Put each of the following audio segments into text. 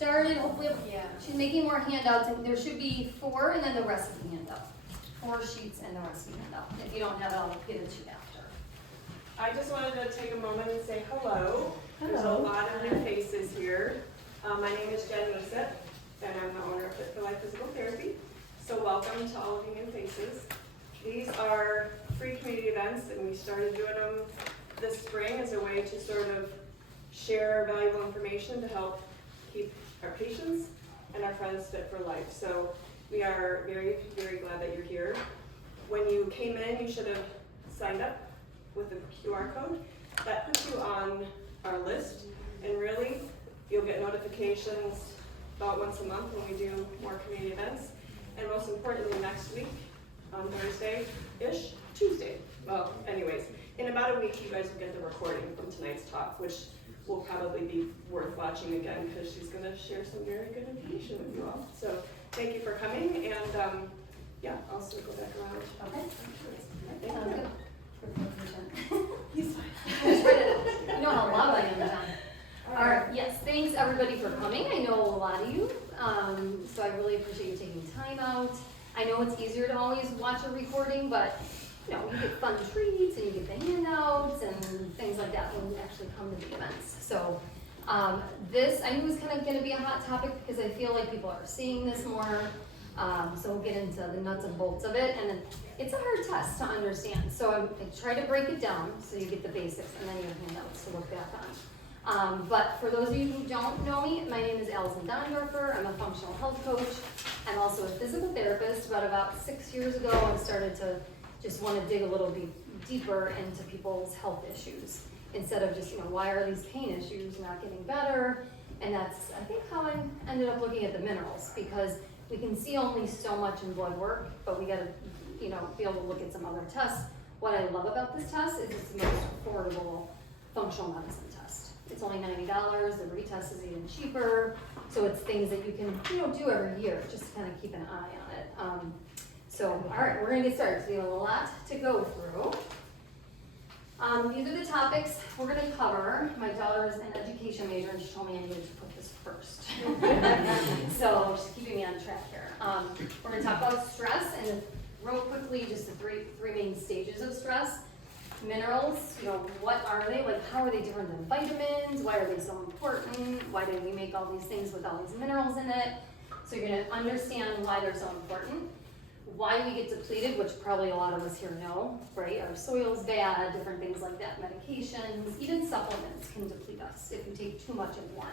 started. Hopefully, she's making more handouts, and there should be 4 and then the recipe handout. 4 sheets and the recipe handout. If you don't have it, I'll get it to you after. I just wanted to take a moment and say hello. There's a lot of new faces here. My name is Jen Nisip, and I'm the owner of Fit for Life Physical Therapy. So welcome to all of you new faces. These are free community events, and we started doing them this spring as a way to sort of share valuable information to help keep our patients and our friends fit for life. So we are very, very glad that you're here. When you came in, you should have signed up with the QR code. That puts you on our list, and really, you'll get notifications about once a month when we do more community events. And most importantly, next week, on Thursday-ish, Tuesday. Well, anyways, in about a week, you guys will get the recording from tonight's talk, which will probably be worth watching again because she's going to share some very good information with you all. So thank you for coming, and yeah, I'll circle back around. Okay. Thank you. He's fine. You know how loud I am, John. All right. Yes. Thanks everybody for coming. I know a lot of you, so I really appreciate you taking time out. I know it's easier to always watch a recording, but you know, you get fun treats and you get the handouts and things like that when you actually come to the events. So this I knew was kind of going to be a hot topic because I feel like people are seeing this more. So we'll get into the nuts and bolts of it, and it's a hard test to understand. So I try to break it down so you get the basics and then your handouts to look back on. But for those of you who don't know me, my name is Alyson Dondorfer. I'm a functional health coach. I'm also a physical therapist. But about 6 years ago, I started to just want to dig a little bit deeper into people's health issues instead of just, why are these pain issues not getting better? And that's, I think, how I ended up looking at the minerals, because we can see only so much in blood work, but we got to, be able to look at some other tests. What I love about this test is it's the most affordable functional medicine test. It's only $90. The retest is even cheaper. So it's things that you can, do every year, just to kind of keep an eye on it. So, all right, we're going to get started. So we have a lot to go through. These are the topics we're going to cover. My daughter is an education major, and she told me I needed to put this first. So she's keeping me on track here. We're going to talk about stress, and real quickly, just the three main stages of stress. Minerals, what are they? Like, how are they different than vitamins? Why are they so important? Why do we make all these things with all these minerals in it? So you're going to understand why they're so important. Why we get depleted, which probably a lot of us here know, right? Our soil's bad, different things like that, medications, even supplements can deplete us if you take too much of one.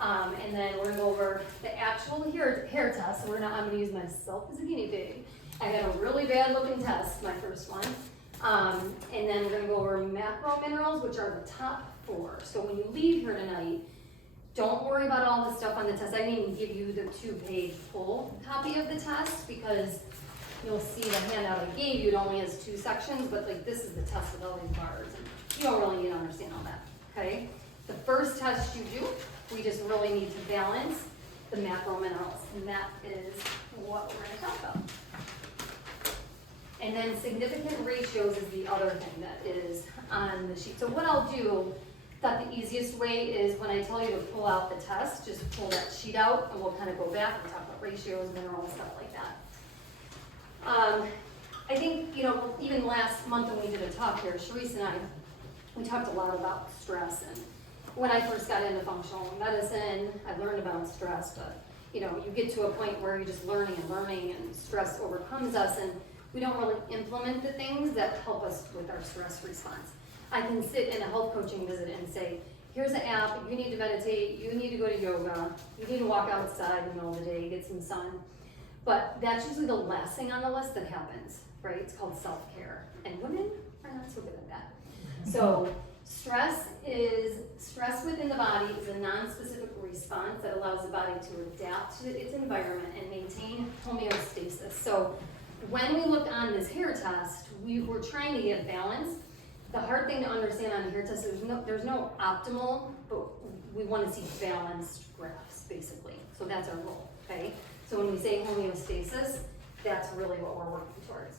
And then we're gonna go over the actual hair test. So I'm gonna use myself as a guinea pig. I got a really bad looking test, my first one. And then we're gonna go over macro minerals, which are the top 4. So when you leave here tonight, don't worry about all the stuff on the test. I didn't even give you the 2-page full copy of the test because you'll see the handout I gave you. It only has 2 sections, but like this is the test with all these bars. And you don't really need to understand all that, okay? The first test you do, we just really need to balance the macro minerals, and that is what we're gonna talk about. And then significant ratios is the other thing that is on the sheet. So what I'll do, thought the easiest way is when I tell you to pull out the test, just pull that sheet out and we'll kind of go back and talk about ratios, minerals, stuff like that. I think, even last month when we did a talk here, Sharice and I, we talked a lot about stress. And when I first got into functional medicine, I learned about stress, but you get to a point where you're just learning and stress overcomes us, and we don't really implement the things that help us with our stress response. I can sit in a health coaching visit and say, here's an app, you need to meditate, you need to go to yoga, you need to walk outside in the middle of the day, get some sun. But that's usually the last thing on the list that happens, right? It's called self-care. And women are not so good at that. So stress within the body is a non-specific response that allows the body to adapt to its environment and maintain homeostasis. So when we look on this hair test, we were trying to get balance. The hard thing to understand on a hair test is there's no optimal, but we want to see balanced graphs, basically. So that's our goal, okay? So when we say homeostasis, that's really what we're working towards.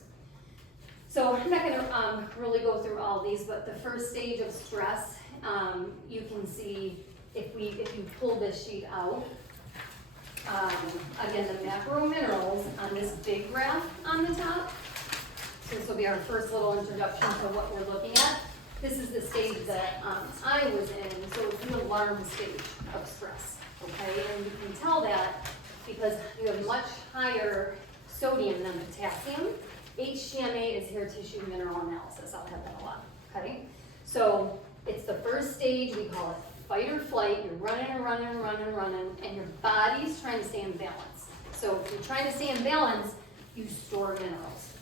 So I'm not going to really go through all these, but the first stage of stress, you can see if you pull this sheet out, again, the macro minerals on this big graph on the top. So this will be our first little introduction to what we're looking at. This is the stage that I was in, so it's the alarm stage of stress, okay? And you can tell that because you have much higher sodium than potassium. HTMA is hair tissue mineral analysis. I'll have that a lot, okay? So it's the first stage, we call it fight or flight. You're running and running and running and running, and your body's trying to stay in balance. So if you're trying to stay in balance, you store minerals.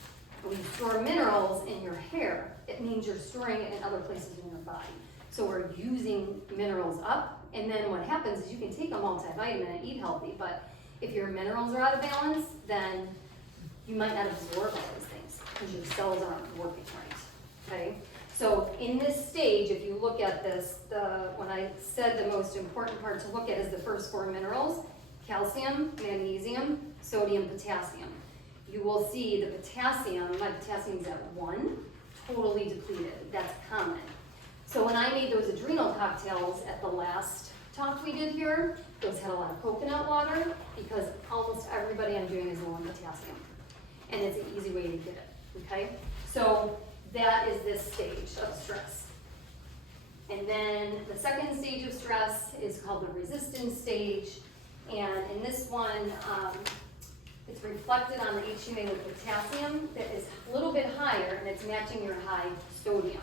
When you store minerals in your hair, it means you're storing it in other places in your body. So we're using minerals up, and then what happens is you can take a multivitamin and eat healthy, but if your minerals are out of balance, then you might not absorb all these things because your cells aren't working right, okay? So in this stage, if you look at this, when I said the most important part to look at is the first four minerals, calcium, magnesium, sodium, potassium. You will see the potassium, my potassium's at 1, totally depleted. That's common. So when I made those adrenal cocktails at the last talk we did here, those had a lot of coconut water because almost everybody I'm doing is low in potassium. And it's an easy way to get it, okay? So that is this stage of stress. And then the second stage of stress is called the resistance stage. And in this one, it's reflected on the HMA with potassium that is a little bit higher, and it's matching your high sodium.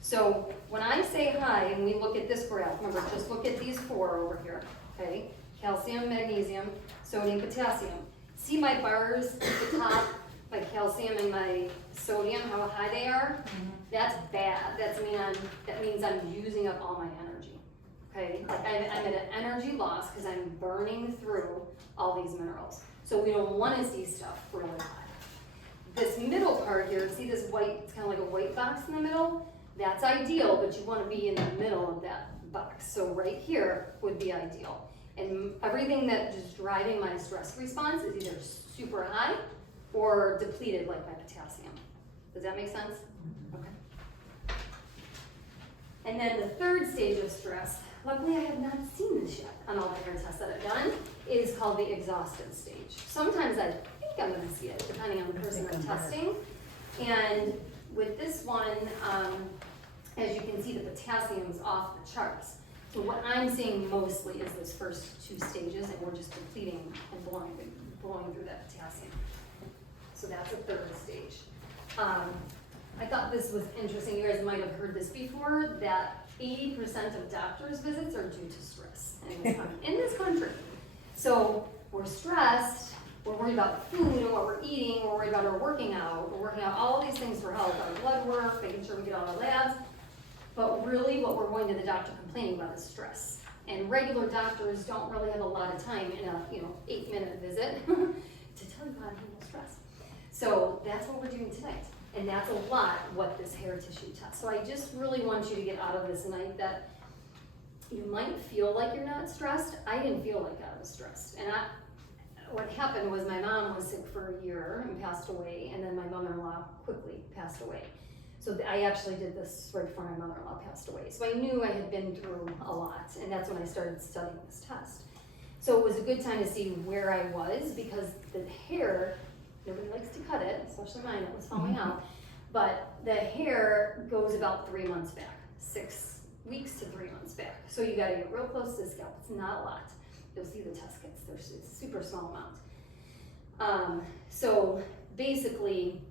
So when I say high, and we look at this graph, remember, just look at these four over here, okay? Calcium, magnesium, sodium, potassium. See my bars at the top, my calcium and my sodium, how high they are? Mm-hmm. That's bad. That means I'm using up all my energy, okay? Like I'm at an energy loss because I'm burning through all these minerals. So we don't want to see stuff really high. This middle part here, see this white, it's kind of like a white box in the middle? That's ideal, but you want to be in the middle of that box. So right here would be ideal. And everything that is driving my stress response is either super high or depleted like my potassium. Does that make sense? Okay. And then the third stage of stress, luckily I have not seen this yet on all the hair tests that I've done, is called the exhausted stage. Sometimes I think I'm going to see it, depending on the person I'm testing. And with this one, as you can see, the potassium's off the charts. So what I'm seeing mostly is this first two stages, and we're just depleting and blowing through that potassium. So that's a third stage. I thought this was interesting. You guys might have heard this before, that 80% of doctors' visits are due to stress in this country. So we're stressed, we're worried about food and what we're eating, we're worried about our working out, all these things for health, our blood work, making sure we get all our labs. But really what we're going to the doctor complaining about is stress. And regular doctors don't really have a lot of time in a 8-minute visit to tell you how to handle stress. So that's what we're doing tonight. And that's a lot what this hair tissue test. So I just really want you to get out of this night that you might feel like you're not stressed. I didn't feel like I was stressed. And what happened was my mom was sick for a year and passed away, and then my mother-in-law quickly passed away. So I actually did this right before my mother-in-law passed away. So I knew I had been through a lot, and that's when I started studying this test. So it was a good time to see where I was, because the hair, nobody likes to cut it, especially mine, it was falling out. But the hair goes about 3 months back, 6 weeks to 3 months back. So you gotta get real close to the scalp. It's not a lot. You'll see the test kits, it's a super small amount. So basically,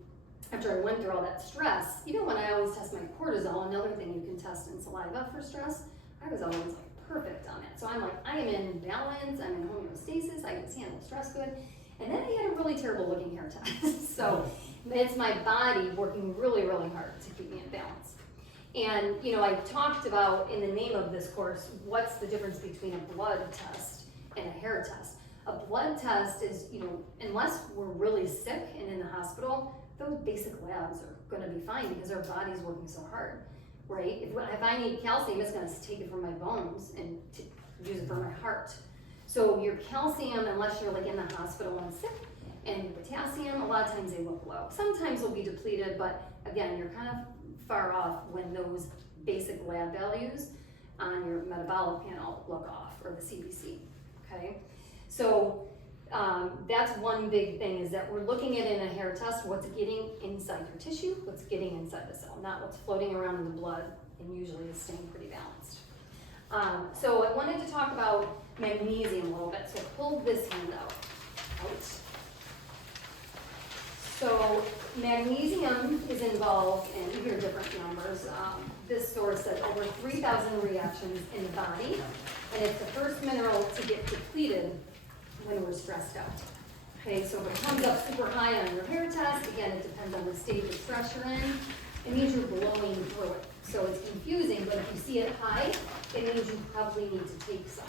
after I went through all that stress, even when I always test my cortisol, another thing you can test in saliva for stress, I was always like perfect on it. So I'm like, I am in balance, I'm in homeostasis, I can handle stress good. And then I had a really terrible looking hair test. So it's my body working really, really hard to keep me in balance. And I talked about in the name of this course, what's the difference between a blood test and a hair test. A blood test is, unless we're really sick and in the hospital, those basic labs are gonna be fine because our body's working so hard, right? If I need calcium, it's gonna take it from my bones and use it for my heart. So your calcium, unless you're like in the hospital and sick, and your potassium, a lot of times they look low. Sometimes they'll be depleted, but again, you're kind of far off when those basic lab values on your metabolic panel look off, or the CBC, okay? So that's one big thing, is that we're looking at in a hair test what's getting inside your tissue, what's getting inside the cell, not what's floating around in the blood, and usually is staying pretty balanced. So I wanted to talk about magnesium a little bit, so pull this handout out. So magnesium is involved in, you hear different numbers. This source said over 3,000 reactions in the body, and it's the first mineral to get depleted when we're stressed out. Okay, so if it comes up super high on your hair test, again, it depends on the stage of stress you're in, it means you're blowing through it. So it's confusing, but if you see it high, it means you probably need to take some,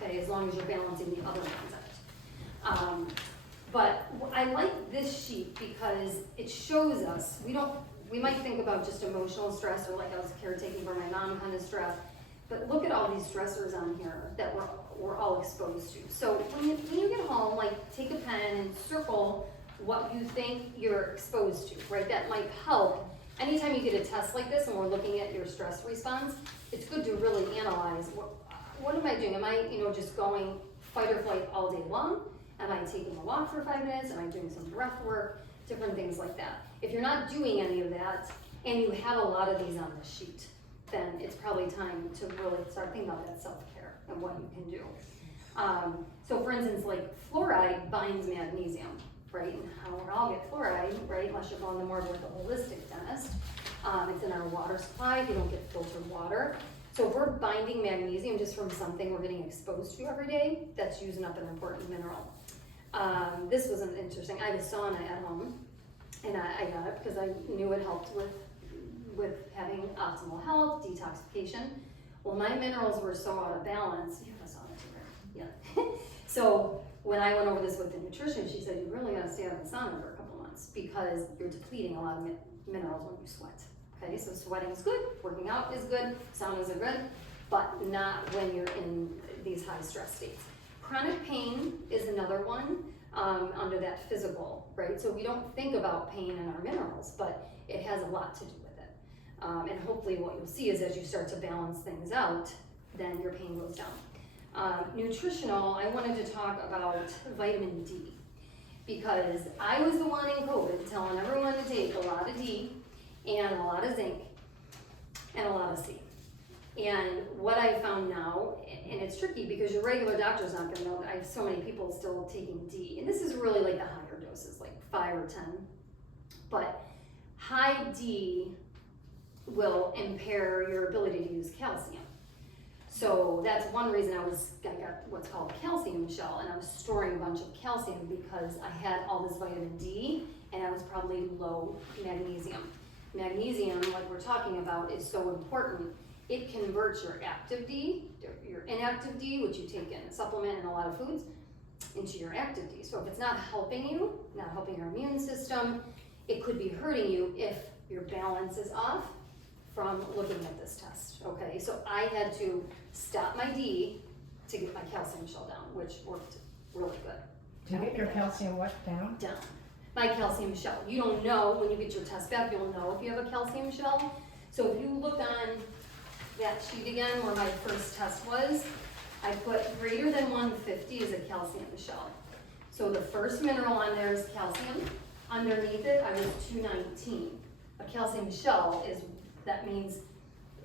okay, as long as you're balancing the other ones out. But I like this sheet because it shows us, we might think about just emotional stress, or like I was caretaking for my mom kind of stress, but look at all these stressors on here that we're all exposed to. So when you get home, like take a pen and circle what you think you're exposed to, right? That might help. Anytime you get a test like this and we're looking at your stress response, it's good to really analyze, what am I doing? Am I just going fight or flight all day long? Am I taking a walk for 5 minutes? Am I doing some breath work? Different things like that. If you're not doing any of that, and you have a lot of these on the sheet, then it's probably time to really start thinking about that self-care and what you can do. So for instance, like fluoride binds magnesium, right? And how we all get fluoride, right? Unless you're going to more of like a holistic dentist. It's in our water supply if you don't get filtered water. So if we're binding magnesium just from something we're getting exposed to every day, that's using up an important mineral. This was an interesting, I have a sauna at home, and I got it because I knew it helped with having optimal health, detoxification. Well, my minerals were so out of balance. You have a sauna too, right? Yeah. So when I went over this with the nutrition, she said, you really gotta stay out of the sauna for a couple months because you're depleting a lot of minerals when you sweat. Okay, so sweating is good, working out is good, saunas are good, but not when you're in these high stress states. Chronic pain is another one under that physical, right? So we don't think about pain in our minerals, but it has a lot to do with it. And hopefully what you'll see is as you start to balance things out, then your pain goes down. Nutritional, I wanted to talk about vitamin D, because I was the one in COVID telling everyone to take a lot of D and a lot of zinc and a lot of C. And what I found now, and it's tricky because your regular doctor's not gonna know, I have so many people still taking D, and this is really like the higher doses, like 5 or 10. But high D will impair your ability to use calcium. So that's one reason I got what's called a calcium shell, and I was storing a bunch of calcium because I had all this vitamin D and I was probably low magnesium. Magnesium, like we're talking about, is so important. It converts your active D, your inactive D, which you take in a supplement and a lot of foods, into your active D. So if it's not helping you, not helping your immune system, it could be hurting you if your balance is off from looking at this test, okay? So I had to stop my D to get my calcium shell down, which worked really good. To get your calcium what down? Down. My calcium shell. You don't know, when you get your test back, you'll know if you have a calcium shell. So if you look on that sheet again where my first test was, I put greater than 150 is a calcium shell. So the first mineral on there is calcium. Underneath it, I was 219. A calcium shell is, that means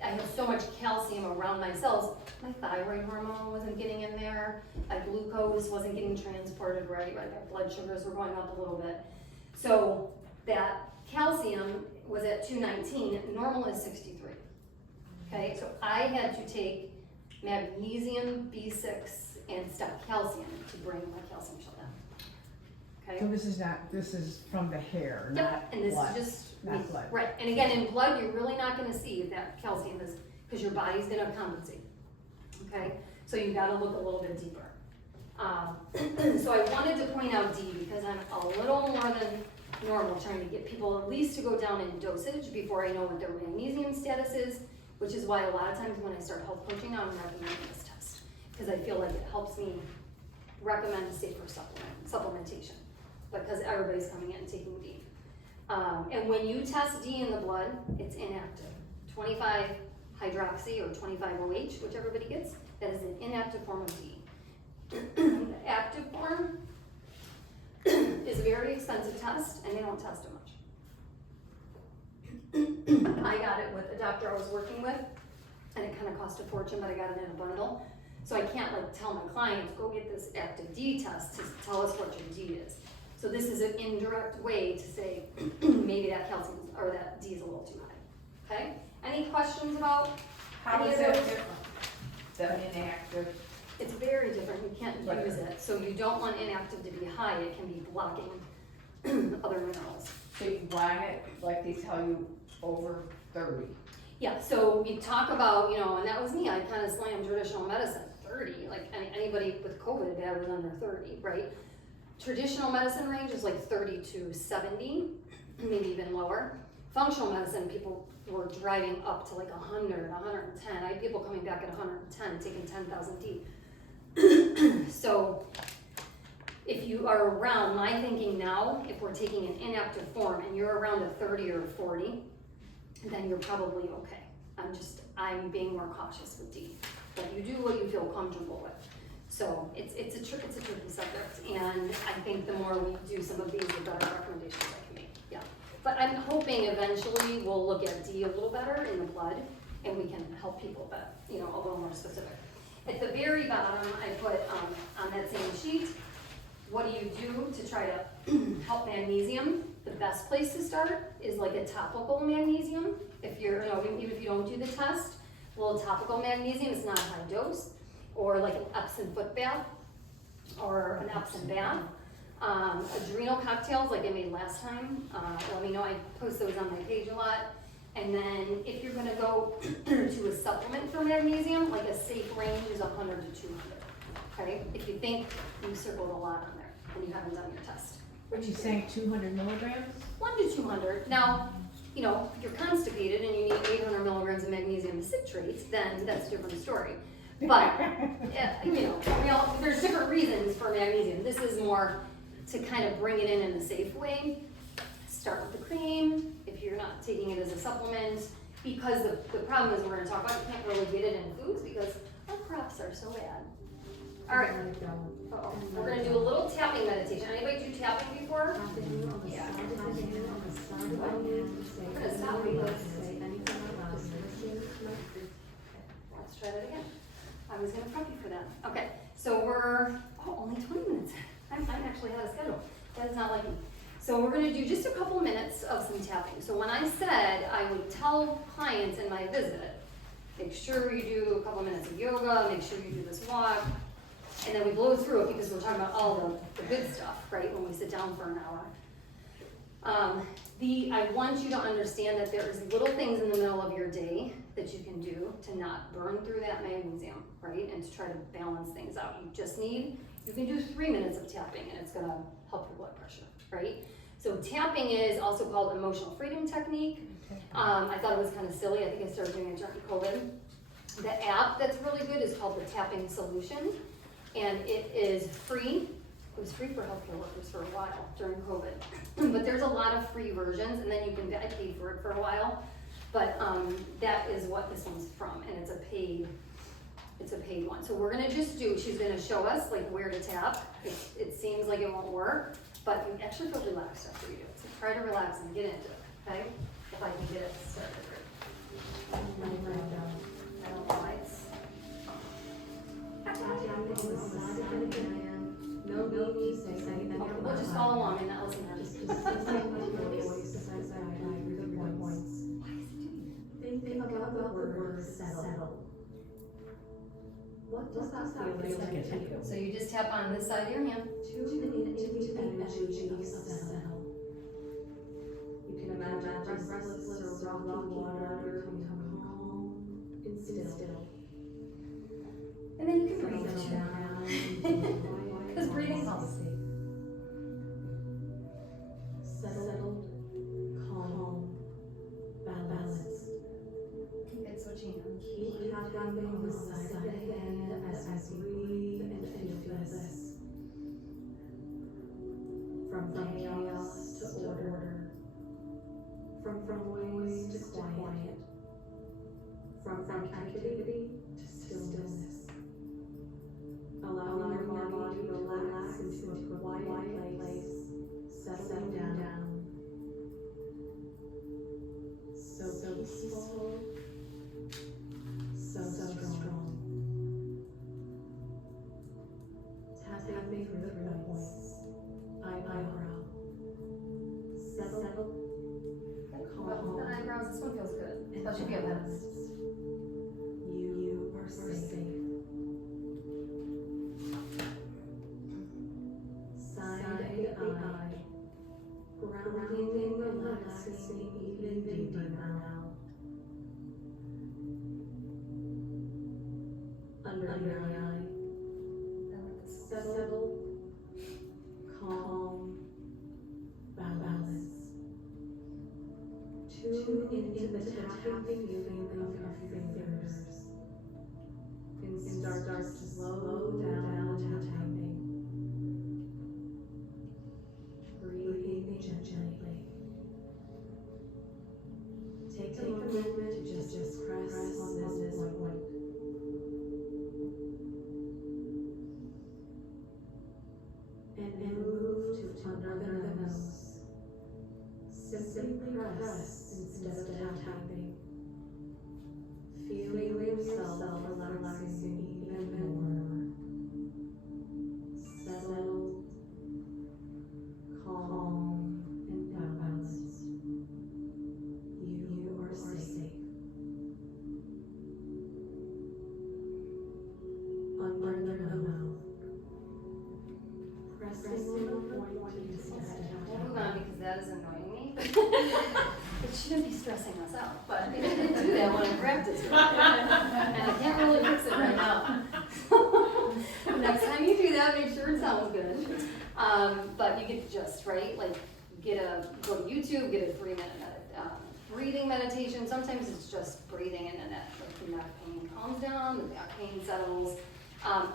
I have so much calcium around my cells. My thyroid hormone wasn't getting in there. My glucose wasn't getting transported right. My blood sugars were going up a little bit. So that calcium was at 219. Normal is 63. Okay, so I had to take magnesium, B6, and stop calcium to bring my calcium shell down. Okay. So this is from the hair, Yep, not and this blood. is just Not blood. right. And again, in blood, you're really not going to see if that calcium is, because your body's going to compensate. Okay, so you got to look a little bit deeper. So I wanted to point out D because I'm a little more than normal, trying to get people at least to go down in dosage before I know what their magnesium status is, which is why a lot of times when I start health coaching now, I'm recommending this test because I feel like it helps me recommend safer supplementation because everybody's coming in and taking D. And when you test D in the blood, it's inactive. 25 hydroxy or 25-OH, which everybody gets. That is an inactive form of D. The active form is a very expensive test, and they don't test it much. I got it with a doctor I was working with, and it kind of cost a fortune, but I got it in a bundle. So I can't like tell my clients, go get this active D test to tell us what your D is. So this is an indirect way to say maybe that calcium or that D is a little too high. Okay? Any questions about How any is of it those? different than inactive? It's very different. You can't use it. So you don't want inactive to be high. It can be blocking other minerals. So you want it, like they tell you, over 30. Yeah, so we talk about, and that was me. I kind of slammed traditional medicine. 30, like anybody with COVID had was under 30, right? Traditional medicine range is like 30 to 70, maybe even lower. Functional medicine, people were driving up to like 100, 110. I had people coming back at 110, taking 10,000 D. So if you are around, my thinking now, if we're taking an inactive form and you're around a 30 or a 40, then you're probably okay. I'm being more cautious with D. But you do what you feel comfortable with. So it's a tricky subject, and I think the more we do some of these, the better recommendations I can make. Yeah. But I'm hoping eventually we'll look at D a little better in the blood, and we can help people, but a little more specific. At the very bottom, I put on that same sheet, what do you do to try to help magnesium? The best place to start is like a topical magnesium. If you're, even if you don't do the test, well, topical magnesium is not a high dose, or like an Epsom foot bath, or an Epsom bath. Adrenal cocktails like I made last time, let me know, I post those on my page a lot. And then if you're gonna go to a supplement for magnesium, like a safe range is 100 to 200, okay? If you think you circled a lot on there and you haven't done your test. What you saying, 200 milligrams? 1 to 200. Now, if you're constipated and you need 800 milligrams of magnesium citrate, then that's a different story. But, there's different reasons for magnesium. This is more to kind of bring it in a safe way. Start with the cream, if you're not taking it as a supplement, because the problem is we're gonna talk about, you can't really get it in foods because our crops are so bad. All right, we're gonna do a little tapping meditation. Anybody do tapping before? Yeah. I'm gonna stop because let's try that again. I was gonna prep you for that. Okay, so we're, only 20 minutes. I'm actually out of schedule. That is not like me. So we're gonna do just a couple minutes of some tapping. So when I said I would tell clients in my visit, make sure you do a couple minutes of yoga, make sure you do this walk, and then we blow through it because we're talking about all the good stuff, right, when we sit down for an hour. I want you to understand that there's little things in the middle of your day that you can do to not burn through that magnesium, right, and to try to balance things out. You can do 3 minutes of tapping and it's gonna help your blood pressure, right? So tapping is also called emotional freedom technique. I thought it was kind of silly. I think I started doing it during COVID. The app that's really good is called the Tapping Solution, and it is free. It was free for healthcare workers for a while during COVID, but there's a lot of free versions, and then I paid for it for a while, but that is what this one's from, and it's a paid one. So we're gonna she's gonna show us like where to tap. It seems like it won't work, but you actually feel relaxed after you do it. So try to relax and get into it, okay? If I can get it started. I don't know why it's. We'll just follow along and not listen to her. Think about the word settle. What does that feel like? So you just tap on this side of your hand. Tune into the energy of settle. You can imagine restless or rocky water become calm and still. And then you can breathe. Because breathing helps. Settled, calm, balanced. Keep it switching hands. Keep tapping on the side of the hand as you breathe and feel this. From chaos to order. From noise to quiet. from activity to stillness. Allowing your body to relax into a quiet place, settling down. So peaceful, so strong. Tapping through the points, eyebrow, settle, calm. The eyebrows, this one feels good, especially if you have headaches. You are safe. Side eye, grounding and relaxing even deeper now. Under your eye, settle, calm, balance. Tune into the tapping feeling of your fingers. And start to slow down tapping. Breathing gently. Take a moment to just press on this point. And move to under the nose. Simply press instead of tapping. Feeling yourself relaxing even more. Settled, calm, and balanced. You are safe. Under the mouth. Pressing on the point to We'll move on because that is annoying me. It shouldn't be stressing us out, but it didn't do that when I practiced it. And I can't really fix it right now. Next time you do that, make sure it sounds good. But you get the gist, right? Like, go to YouTube, get a 3-minute breathing meditation. Sometimes it's just breathing and then the neck pain calms down, the back pain settles.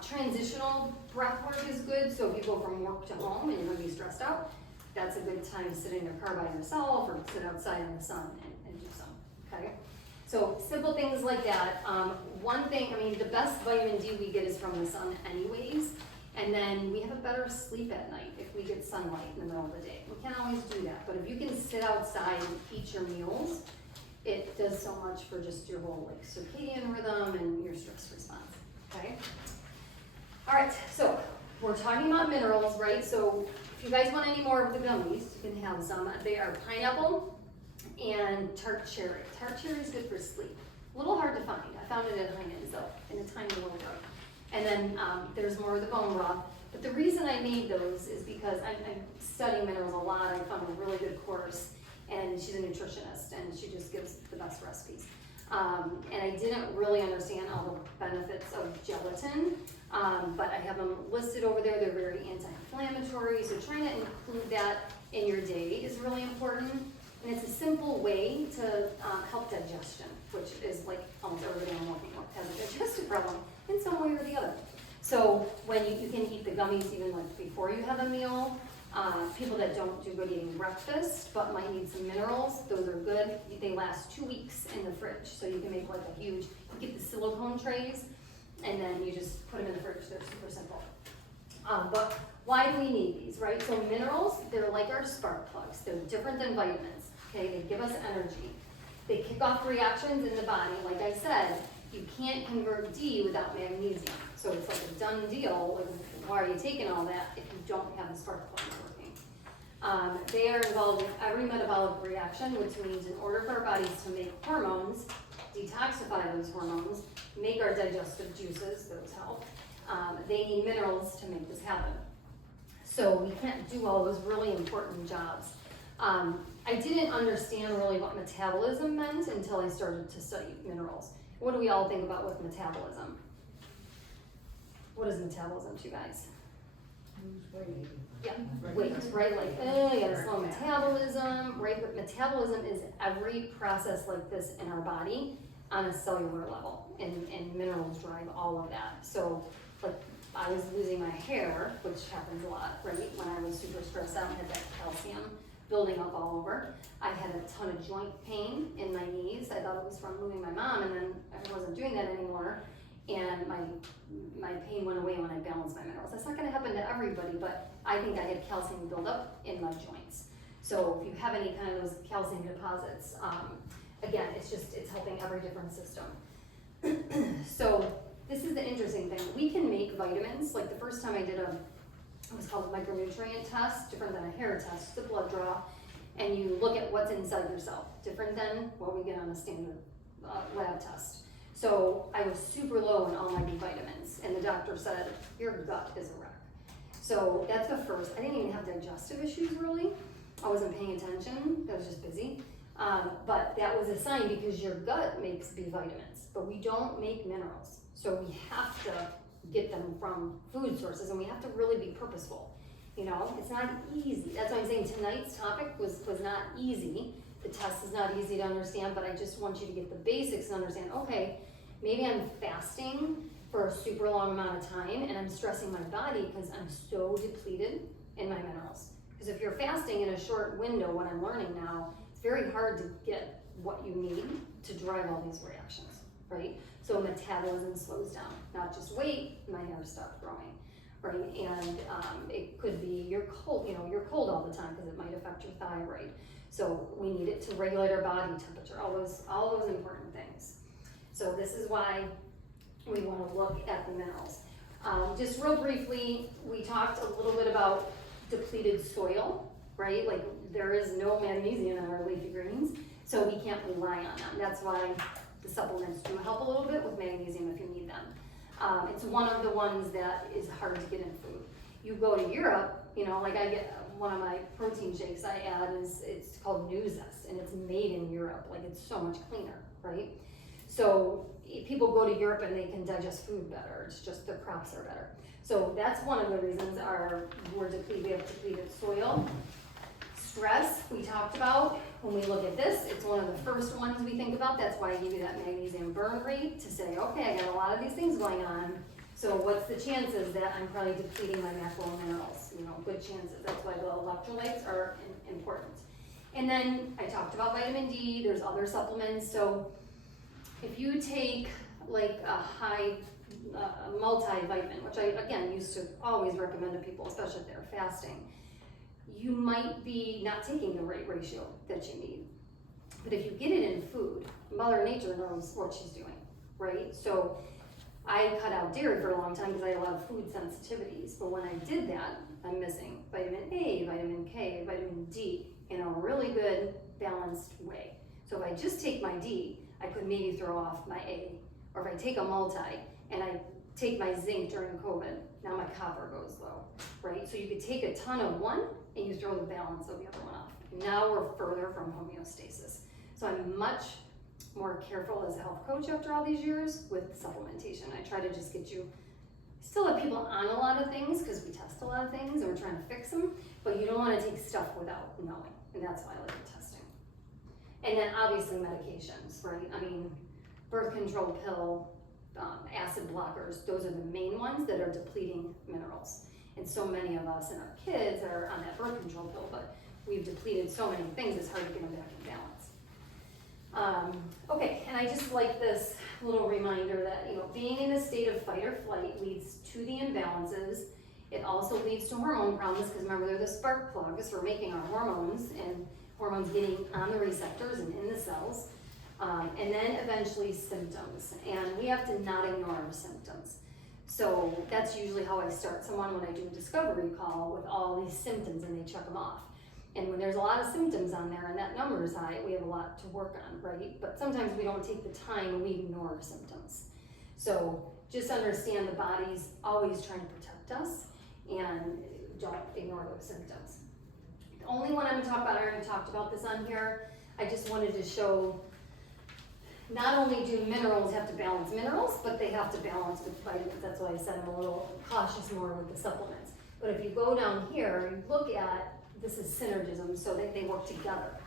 Transitional breath work is good, so if you go from work to home and you're going to be stressed out, that's a good time to sit in your car by yourself or sit outside in the sun and do some, okay? So simple things like that. One thing, the best vitamin D we get is from the sun anyways, and then we have a better sleep at night if we get sunlight in the middle of the day. We can't always do that, but if you can sit outside and eat your meals, it does so much for just your whole circadian rhythm and your stress response, okay? All right, so we're talking about minerals, right? So if you guys want any more of the gummies, you can have some. They are pineapple and tart cherry. Tart cherry is good for sleep. A little hard to find. I found it at Heinen's though, in a tiny little jar. And then there's more of the bone broth. But the reason I made those is because I'm studying minerals a lot. I found a really good course, and she's a nutritionist, and she just gives the best recipes. And I didn't really understand all the benefits of gelatin, but I have them listed over there. They're very anti-inflammatory, so trying to include that in your day is really important. And it's a simple way to help digestion, which is like almost everybody I'm working with has a digestive problem in some way or the other. So when you can eat the gummies even like before you have a meal. People that don't do good eating breakfast but might need some minerals, those are good. They last 2 weeks in the fridge, so you can make like a huge, you get the silicone trays and then you just put them in the fridge. They're super simple. But why do we need these, right? So minerals, they're like our spark plugs. They're different than vitamins, okay? They give us energy. They kick off reactions in the body. Like I said, you can't convert D without magnesium. So it's like a done deal. Like, why are you taking all that if you don't have the spark plug working? They are involved in every metabolic reaction, which means in order for our bodies to make hormones, detoxify those hormones, make our digestive juices, those help, they need minerals to make this happen. So we can't do all those really important jobs. I didn't understand really what metabolism meant until I started to study minerals. What do we all think about with metabolism? What is metabolism to you guys? Yeah, weight, right? Like, you gotta slow metabolism, right? But metabolism is every process like this in our body on a cellular level, and minerals drive all of that. So, like, I was losing my hair, which happens a lot, right? When I was super stressed out and had that calcium building up all over. I had a ton of joint pain in my knees. I thought it was from moving my mom, and then I wasn't doing that anymore. And my pain went away when I balanced my minerals. That's not gonna happen to everybody, but I think I had calcium buildup in my joints. So if you have any kind of those calcium deposits, again, it's helping every different system. So this is the interesting thing. We can make vitamins. Like the first time I did it was called a micronutrient test, different than a hair test, it's a blood draw, and you look at what's inside your cell, different than what we get on a standard lab test. So I was super low in all my B vitamins, and the doctor said, your gut is a wreck. So that's the first. I didn't even have digestive issues really. I wasn't paying attention, I was just busy. But that was a sign because your gut makes B vitamins, but we don't make minerals. So we have to get them from food sources, and we have to really be purposeful. You know, it's not easy. That's why I'm saying tonight's topic was not easy. The test is not easy to understand, but I just want you to get the basics and understand, okay, maybe I'm fasting for a super long amount of time and I'm stressing my body because I'm so depleted in my minerals. Because if you're fasting in a short window, what I'm learning now, it's very hard to get what you need to drive all these reactions, right? So metabolism slows down, not just weight, my hair stopped growing, right? And it could be you're cold all the time because it might affect your thyroid. So we need it to regulate our body temperature, all those important things. So this is why we want to look at the minerals. Just real briefly, we talked a little bit about depleted soil, right? Like there is no magnesium in our leafy greens, so we can't rely on them. That's why the supplements do help a little bit with magnesium if you need them. It's one of the ones that is hard to get in food. You go to Europe, you know, like I get one of my protein shakes I add it's called Nuzest, and it's made in Europe. Like it's so much cleaner, right? So people go to Europe and they can digest food better. It's just the crops are better. So that's one of the reasons we have depleted soil. Stress, we talked about. When we look at this, it's one of the first ones we think about. That's why I give you that magnesium burn rate to say, okay, I got a lot of these things going on. So what's the chances that I'm probably depleting my macro minerals? You know, good chances. That's why the electrolytes are important. And then I talked about vitamin D. There's other supplements. So if you take like a multivitamin, which I, again, used to always recommend to people, especially if they're fasting, you might be not taking the right ratio that you need. But if you get it in food, Mother Nature knows what she's doing, right? So I cut out dairy for a long time because I had a lot of food sensitivities. But when I did that, I'm missing vitamin A, vitamin K, vitamin D in a really good balanced way. So if I just take my D, I could maybe throw off my A. Or if I take a multi and I take my zinc during COVID, now my copper goes low, right? So you could take a ton of one and you throw the balance of the other one off. Now we're further from homeostasis. So I'm much more careful as a health coach after all these years with supplementation. I try to just get you, still have people on a lot of things because we test a lot of things and we're trying to fix them, but you don't want to take stuff without knowing, and that's why I like the testing. And then obviously medications, right? I mean, birth control pill, acid blockers, those are the main ones that are depleting minerals. And so many of us and our kids are on that birth control pill, but we've depleted so many things, it's hard to get them back in balance. Okay, and I just like this little reminder that, you know, being in a state of fight or flight leads to the imbalances. It also leads to hormone problems, because remember, they're the spark plugs for making our hormones, and hormones getting on the receptors and in the cells. And then eventually symptoms, and we have to not ignore our symptoms. So that's usually how I start someone when I do a discovery call with all these symptoms and they check them off. And when there's a lot of symptoms on there and that number is high, we have a lot to work on, right? But sometimes we don't take the time and we ignore our symptoms. So just understand the body's always trying to protect us, and don't ignore those symptoms. The only one I'm gonna talk about, I already talked about this on here, I just wanted to show not only do minerals have to balance minerals, but they have to balance with vitamins. That's why I said I'm a little cautious more with the supplements. But if you go down here, you look at, this is synergism, so that they work together,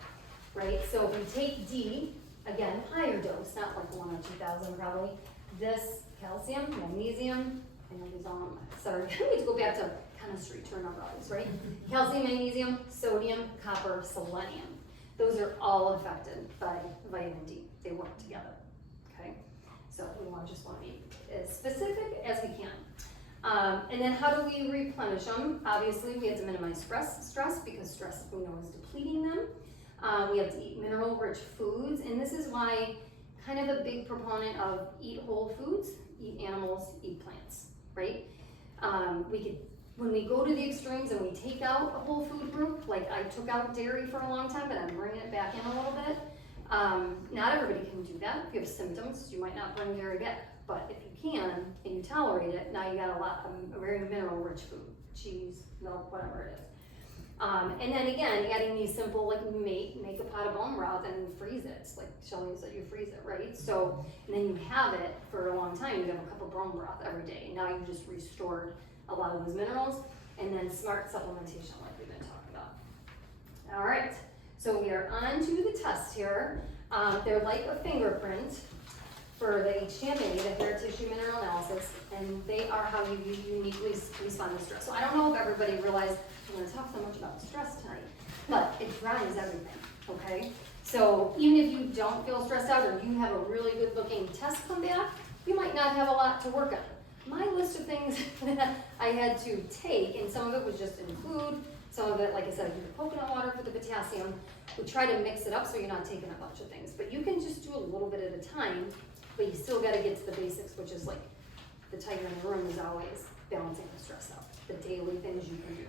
right? So if you take D, again, higher dose, not like 1 or 2,000 probably, this calcium, magnesium, I know these all, sorry, I need to go back to kind chemistry to remember all these, right? Calcium, magnesium, sodium, copper, selenium. Those are all affected by vitamin D. They work together, okay? So we just want to be as specific as we can. And then how do we replenish them? Obviously, we have to minimize stress because stress, we know, is depleting them. We have to eat mineral-rich foods, and this is why kind of a big proponent of eat whole foods, eat animals, eat plants, right? When we go to the extremes and we take out a whole food group, like I took out dairy for a long time, but I'm bringing it back in a little bit. Not everybody can do that. If you have symptoms, you might not bring dairy back. But if you can, and you tolerate it, now you got a very mineral-rich food, cheese, milk, whatever it is. And then again, adding these simple, like make a pot of bone broth and freeze it. Like Shelly said, you freeze it, right? So, and then you have it for a long time. You have a cup of bone broth every day. Now you've just restored a lot of those minerals. And then smart supplementation, like we've been talking about. All right, so we are on to the test here. They're like a fingerprint for the HTMA, the hair tissue mineral analysis, and they are how you uniquely respond to stress. So I don't know if everybody realized I'm going to talk so much about stress tonight, but it drives everything, okay? So even if you don't feel stressed out or you have a really good looking test come back, you might not have a lot to work on. My list of things that I had to take, and some of it was just in food, some of it, like I said, the coconut water for the potassium. We try to mix it up so you're not taking a bunch of things, but you can just do a little bit at a time, but you still got to get to the basics, which is like the tiger in the room is always balancing the stress out, the daily things you can do.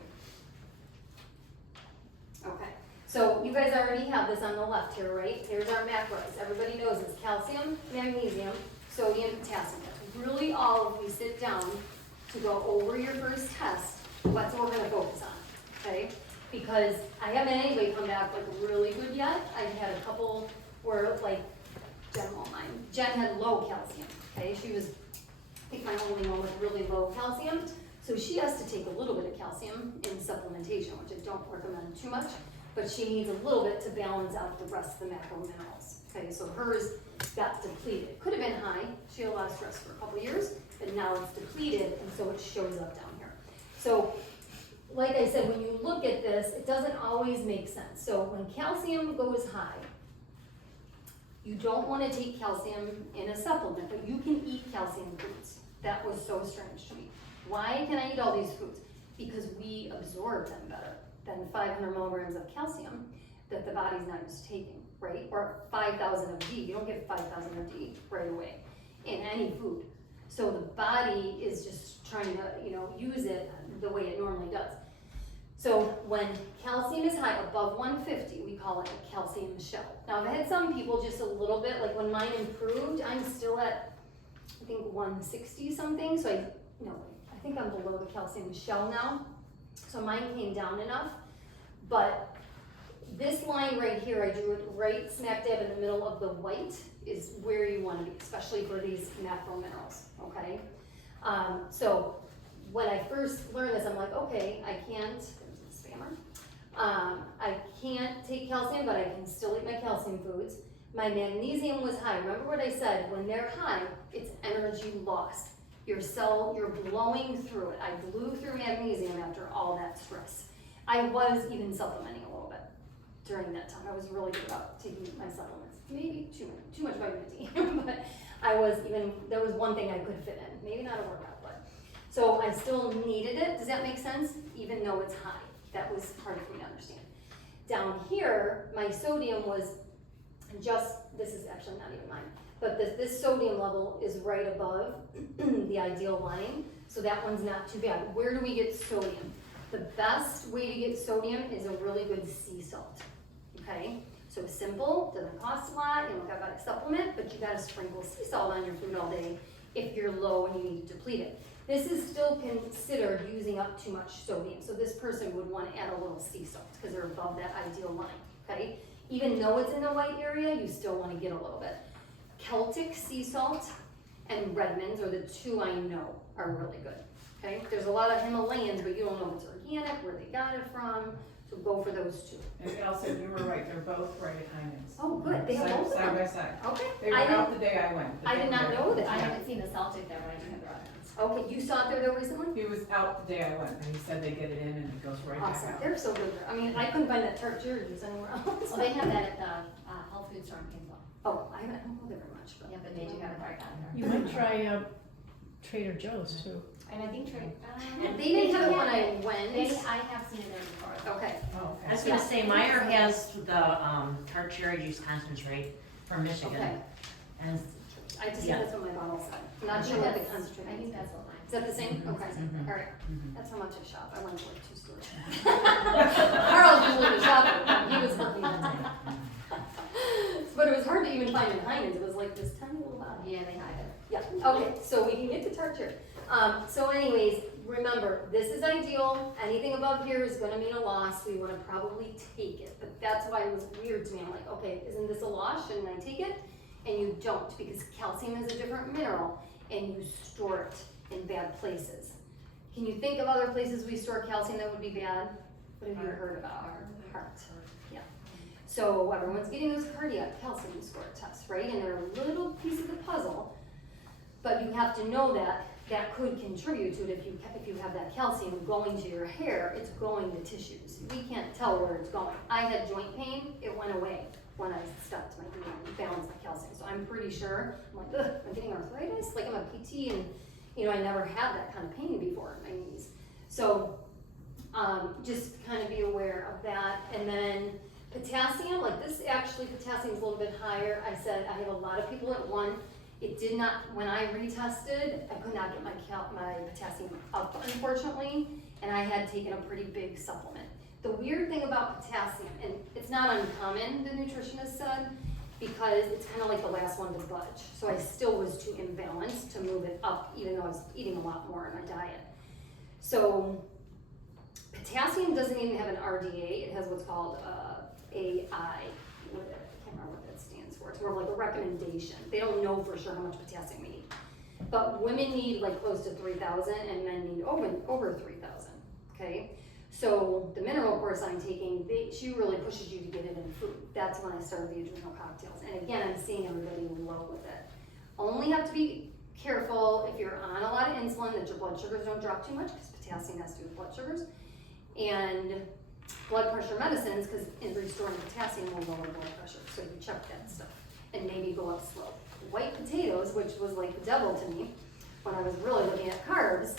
Okay, so you guys already have this on the left here, right? Here's our macros. Everybody knows it's calcium, magnesium, sodium, potassium. That's really all if we sit down to go over your first test, that's what we're going to focus on, okay? Because I haven't had anybody come back like really good yet. I've had a couple where like Jen won't mind. Jen had low calcium, okay? She was, I think, my only one with really low calcium. So she has to take a little bit of calcium in supplementation, which I don't recommend too much, but she needs a little bit to balance out the rest of the macro minerals. Okay, so hers got depleted. Could have been high. She had a lot of stress for a couple years, but now it's depleted, and so it shows up down here. So, like I said, when you look at this, it doesn't always make sense. So when calcium goes high, you don't want to take calcium in a supplement, but you can eat calcium foods. That was so strange to me. Why can I eat all these foods? Because we absorb them better than 500 milligrams of calcium that the body's not used to taking, right? Or 5,000 of D. You don't get 5,000 of D right away in any food. So the body is just trying to, use it the way it normally does. So when calcium is high, above 150, we call it a calcium shell. Now I've had some people just a little bit, like when mine improved, I'm still at, I think 160 something. So I think I'm below the calcium shell now. So mine came down enough, but this line right here, I drew it right smack dab in the middle of the white is where you want to be, especially for these macro minerals, okay? So when I first learned this, I'm like, okay, I can't, there's a spammer. I can't take calcium, but I can still eat my calcium foods. My magnesium was high. Remember what I said, when they're high, it's energy lost. Your cell, you're blowing through it. I blew through magnesium after all that stress. I was even supplementing a little bit during that time. I was really good about taking my supplements. Maybe too much vitamin D, but there was one thing I could fit in. Maybe not a workout, but. So I still needed it. Does that make sense? Even though it's high. That was hard for me to understand. Down here, my sodium was this is actually not even mine, but this sodium level is right above the ideal line, so that one's not too bad. Where do we get sodium? The best way to get sodium is a really good sea salt, okay? So simple, doesn't cost a lot, you don't gotta buy a supplement, but you gotta sprinkle sea salt on your food all day if you're low and you need to deplete it. This is still considered using up too much sodium, so this person would want to add a little sea salt because they're above that ideal line, okay? Even though it's in the white area, you still want to get a little bit. Celtic sea salt and Redmond's are the two I know are really good, okay? There's a lot of Himalayans, but you don't know if it's organic, where they got it from, so go for those two. And also, you were right, they're both right at Heinen's. Oh, good, they have both of them. Side by side. Okay. They were out the day I went. I did not know that. I haven't seen the Celtic there, but I do have the Redmond's. Okay, you saw it there recently? He was out the day I went, and he said they get it in and it goes right back Awesome, out. they're so good there. I mean, I couldn't find that tart cherry juice anywhere else. Well, they have that at the health food store in Kingsville. Oh, I don't go there very much, but. Yeah, but they do have a dark down there. You might try Trader Joe's too. And I think Trey. And they didn't have it when I went. I have seen it there before. Okay, Oh, I was okay. gonna say, Meyer has the, tart cherry juice concentrate from Michigan. okay. And I have to see Yeah. that's what my bottle said. I'm I not think sure what the that's- concentrate I is. think that's what mine. Is that the same? Mhm, Okay, mhm. alright. Mhm. That's how much I shop. I went to like 2 stores. Carl's usually the shopper. He was working on it. But it was hard to even find in Heinz. It was like this tiny little bottle. Yeah, they hide it. Yeah, okay, so we can get to tart cherry. So anyways, remember, this is ideal. Anything above here is gonna mean a loss. We wanna probably take it. But that's why it was weird to me. I'm like, okay, isn't this a loss? Shouldn't I take it? And you don't, because calcium is a different mineral and you store it in bad places. Can you think of other places we store calcium that would be bad? What have you heard about? Heart. Yeah. So everyone's getting those cardiac calcium score tests, right? And they're a little piece of the puzzle, but you have to know that that could contribute to it. If you have that calcium going to your hair, it's going to tissues. We can't tell where it's going. I had joint pain, it went away when I stopped my balanced my calcium. So I'm pretty sure, I'm like, ugh, I'm getting arthritis, like I'm a PT and I never had that kind of pain before in my knees. So just kind of be aware of that. And then potassium, like this actually, potassium is a little bit higher. I said I have a lot of people at 1. It did not, when I retested, I could not get my potassium up, unfortunately, and I had taken a pretty big supplement. The weird thing about potassium, and it's not uncommon, the nutritionist said, because it's kind of like the last one to budge. So I still was too imbalanced to move it up, even though I was eating a lot more in my diet. So potassium doesn't even have an RDA. It has what's called AI. I can't remember what that stands for. It's more of like a recommendation. They don't know for sure how much potassium we need. But women need like close to 3,000 and men need over 3,000, okay? So the mineral course I'm taking, she really pushes you to get it in food. That's when I started the adrenal cocktails. And again, I'm seeing everybody low with it. Only have to be careful if you're on a lot of insulin that your blood sugars don't drop too much, because potassium has to do with blood sugars. And blood pressure medicines, because in restoring potassium will lower blood pressure. So you check that stuff and maybe go up slow. White potatoes, which was like the devil to me when I was really looking at carbs,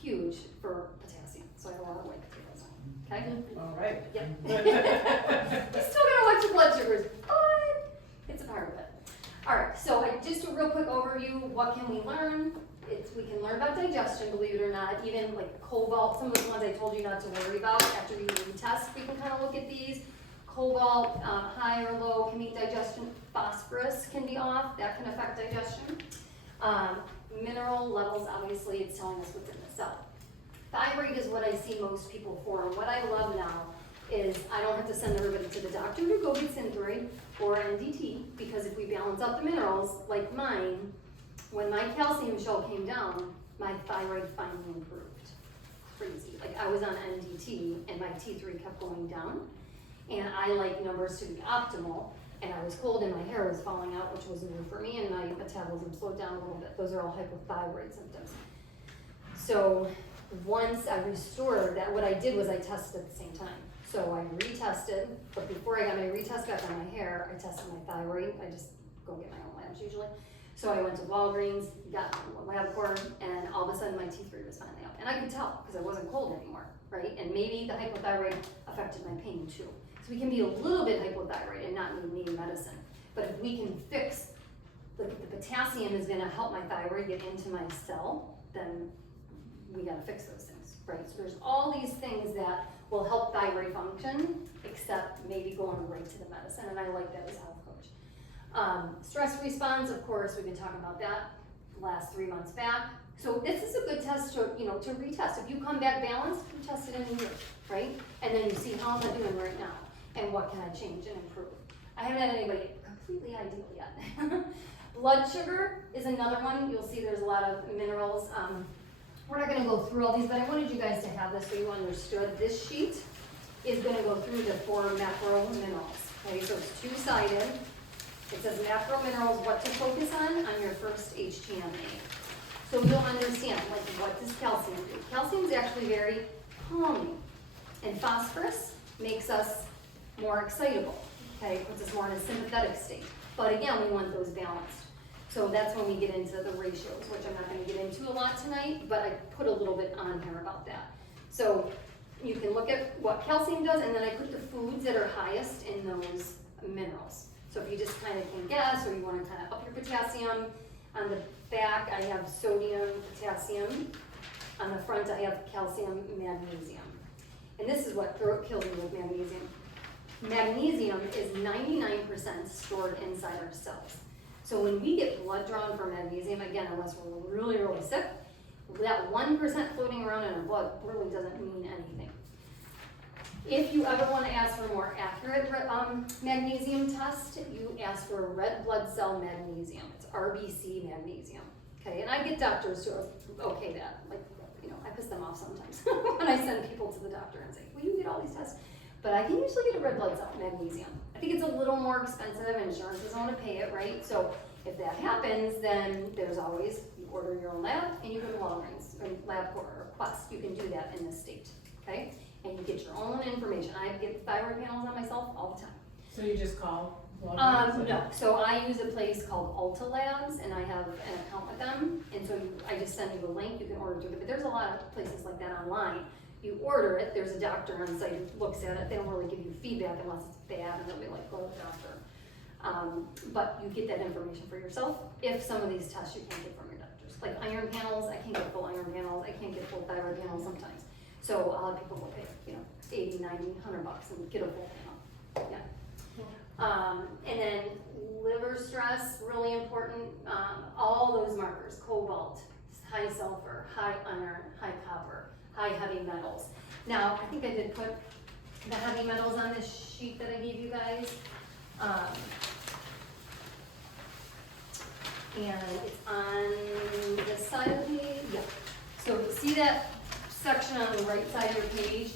huge for potassium. So I have a lot of white potatoes on. Okay? All right. Yep. You still gotta watch your blood sugars, but it's a part of it. All right, so just a real quick overview. What can we learn? We can learn about digestion, believe it or not. Even like cobalt, some of the ones I told you not to worry about after you retest, we can kind of look at these. Cobalt, high or low, can make digestion. Phosphorus can be off, that can affect digestion. Mineral levels, obviously, it's telling us what's in the cell. Thyroid is what I see most people for, and what I love now is I don't have to send everybody to the doctor to go get Synthroid or NDT, because if we balance out the minerals, like mine, when my calcium shell came down, my thyroid finally improved. Crazy. Like I was on NDT and my T3 kept going down, and I like numbers to be optimal, and I was cold and my hair was falling out, which was new for me, and my metabolism slowed down a little bit. Those are all hypothyroid symptoms. So once I restored that, what I did was I tested at the same time. So I retested, but before I got my retest back on my hair, I tested my thyroid. I just go get my own labs usually. So I went to Walgreens, got my LabCorp, and all of a sudden my T3 was finally up. And I could tell, because I wasn't cold anymore, right? And maybe the hypothyroid affected my pain too. So we can be a little bit hypothyroid and not need medicine. But if we can fix, the potassium is gonna help my thyroid get into my cell, then we gotta fix those things, right? So there's all these things that will help thyroid function, except maybe going right to the medicine, and I like that as a health coach. Stress response, of course, we've been talking about that last 3 months back. So this is a good test to retest. If you come back balanced, retest it in a year, right? And then you see how am I doing right now, and what can I change and improve. I haven't had anybody completely ideal yet. Blood sugar is another one. You'll see there's a lot of minerals. We're not gonna go through all these, but I wanted you guys to have this so you understood. This sheet is gonna go through the 4 macro minerals. Okay, so it's 2-sided. It says macro minerals, what to focus on your first HTMA. So you'll understand, like, what does calcium do? Calcium is actually very calming, and phosphorus makes us more excitable, okay? Puts us more in a sympathetic state. But again, we want those balanced. So that's when we get into the ratios, which I'm not gonna get into a lot tonight, but I put a little bit on here about that. So you can look at what calcium does, and then I put the foods that are highest in those minerals. So if you just kind of can guess, or you wanna kind of up your potassium, on the back I have sodium, potassium. On the front I have calcium, magnesium. And this is what kills me with magnesium. Magnesium is 99% stored inside our cells. So when we get blood drawn for magnesium, again, unless we're really, really sick, that 1% floating around in our blood really doesn't mean anything. If you ever want to ask for a more accurate magnesium test, you ask for a red blood cell magnesium. It's RBC magnesium. Okay, and I get doctors to okay that. Like, you know, I piss them off sometimes when I send people to the doctor and say, will you get all these tests? But I can usually get a red blood cell magnesium. I think it's a little more expensive, insurance doesn't want to pay it, right? So if that happens, then there's always, you order your own lab and you go to Walgreens, or LabCorp or Quest. You can do that in this state, okay? And you get your own information. I get thyroid panels on myself all the time. So you just call Walgreens? No, so I use a place called Ulta Labs, and I have an account with them, and so I just send you a link, you can order through it, but there's a lot of places like that online. You order it, there's a doctor on site who looks at it, they don't really give you feedback unless it's bad, and they'll be like, go to the doctor. But you get that information for yourself, if some of these tests you can't get from your doctors. Like iron panels, I can't get full iron panels, I can't get full thyroid panels sometimes. So a lot of people will pay, you know, 80, 90, $100 and get a full panel, yeah. And then liver stress, really important, all those markers, cobalt, high sulfur, high iron, high copper, high heavy metals. Now, I think I did put the heavy metals on this sheet that I gave you guys. And it's on this side of the page, yeah. So see that section on the right side of your page?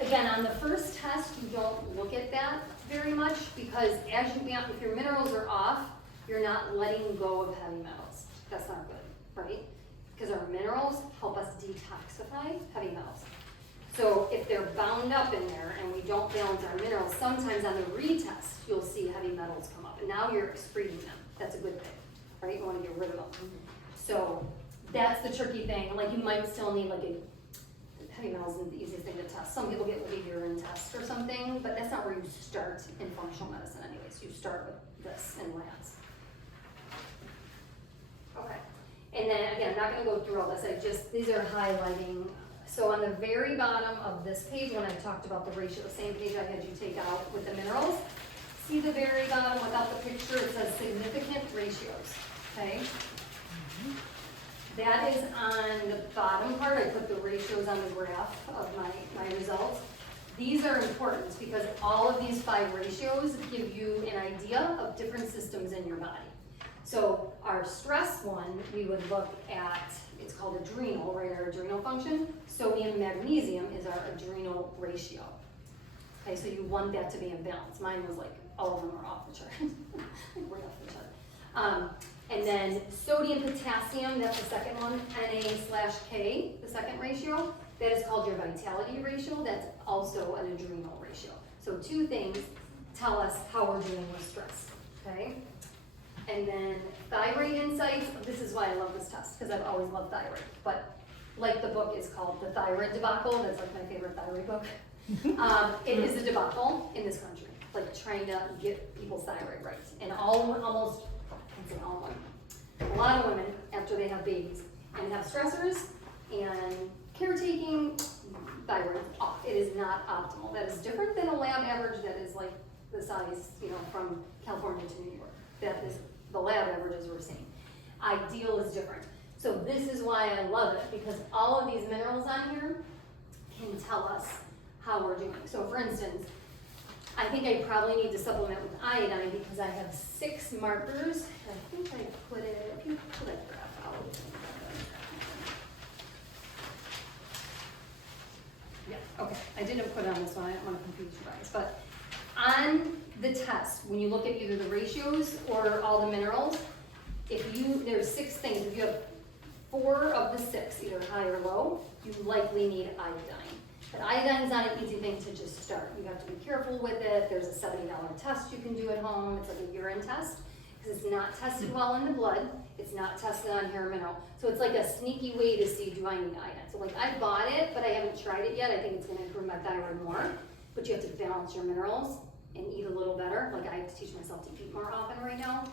Again, on the first test, you don't look at that very much because as you, if your minerals are off, you're not letting go of heavy metals. That's not good, right? Because our minerals help us detoxify heavy metals. So if they're bound up in there and we don't balance our minerals, sometimes on the retest, you'll see heavy metals come up. And now you're excreting them. That's a good thing, right? You want to get rid of them. So that's the tricky thing. Like you might still need like a, heavy metals isn't the easiest thing to test. Some people get like a urine test or something, but that's not where you start in functional medicine anyways. You start with this in labs. Okay. And then again, I'm not gonna go through all this. These are highlighting. So on the very bottom of this page, when I talked about the ratio, the same page I had you take out with the minerals, see the very bottom without the picture, it says significant ratios, okay? That is on the bottom part. I put the ratios on the graph of my results. These are important because all of these 5 ratios give you an idea of different systems in your body. So our stress one, we would look at, it's called adrenal, right, our adrenal function. Sodium, magnesium is our adrenal ratio. Okay, so you want that to be in balance. Mine was like, all of them are off the chart. Like right off the chart. And then sodium, potassium, that's the second one, Na/K, the second ratio. That is called your vitality ratio. That's also an adrenal ratio. So 2 things tell us how we're doing with stress, okay? And then thyroid insights, this is why I love this test, because I've always loved thyroid. But like the book is called The Thyroid Debacle, that's like my favorite thyroid book. It is a debacle in this country, like trying to get people's thyroid right. And almost, I can't say all women, a lot of women, after they have babies and have stressors and caretaking, thyroid is off. It is not optimal. That is different than a lab average that is like the size, you know, from California to New York. That is the lab averages we're seeing. Ideal is different. So this is why I love it, because all of these minerals on here can tell us how we're doing. So for instance, I think I probably need to supplement with iodine because I have 6 markers. I think I put it, if you put that graph out. Yeah, okay. I didn't put it on this one, I don't want to confuse you guys. But on the test, when you look at either the ratios or all the minerals, there's 6 things. If you have 4 of the 6, either high or low, you likely need iodine. But iodine's not an easy thing to just start. You have to be careful with it. There's a $70 test you can do at home. It's like a urine test, because it's not tested well in the blood. It's not tested on hair mineral. So it's like a sneaky way to see, do I need iodine? So like I bought it, but I haven't tried it yet. I think it's gonna improve my thyroid more. But you have to balance your minerals and eat a little better. Like I have to teach myself to eat more often right now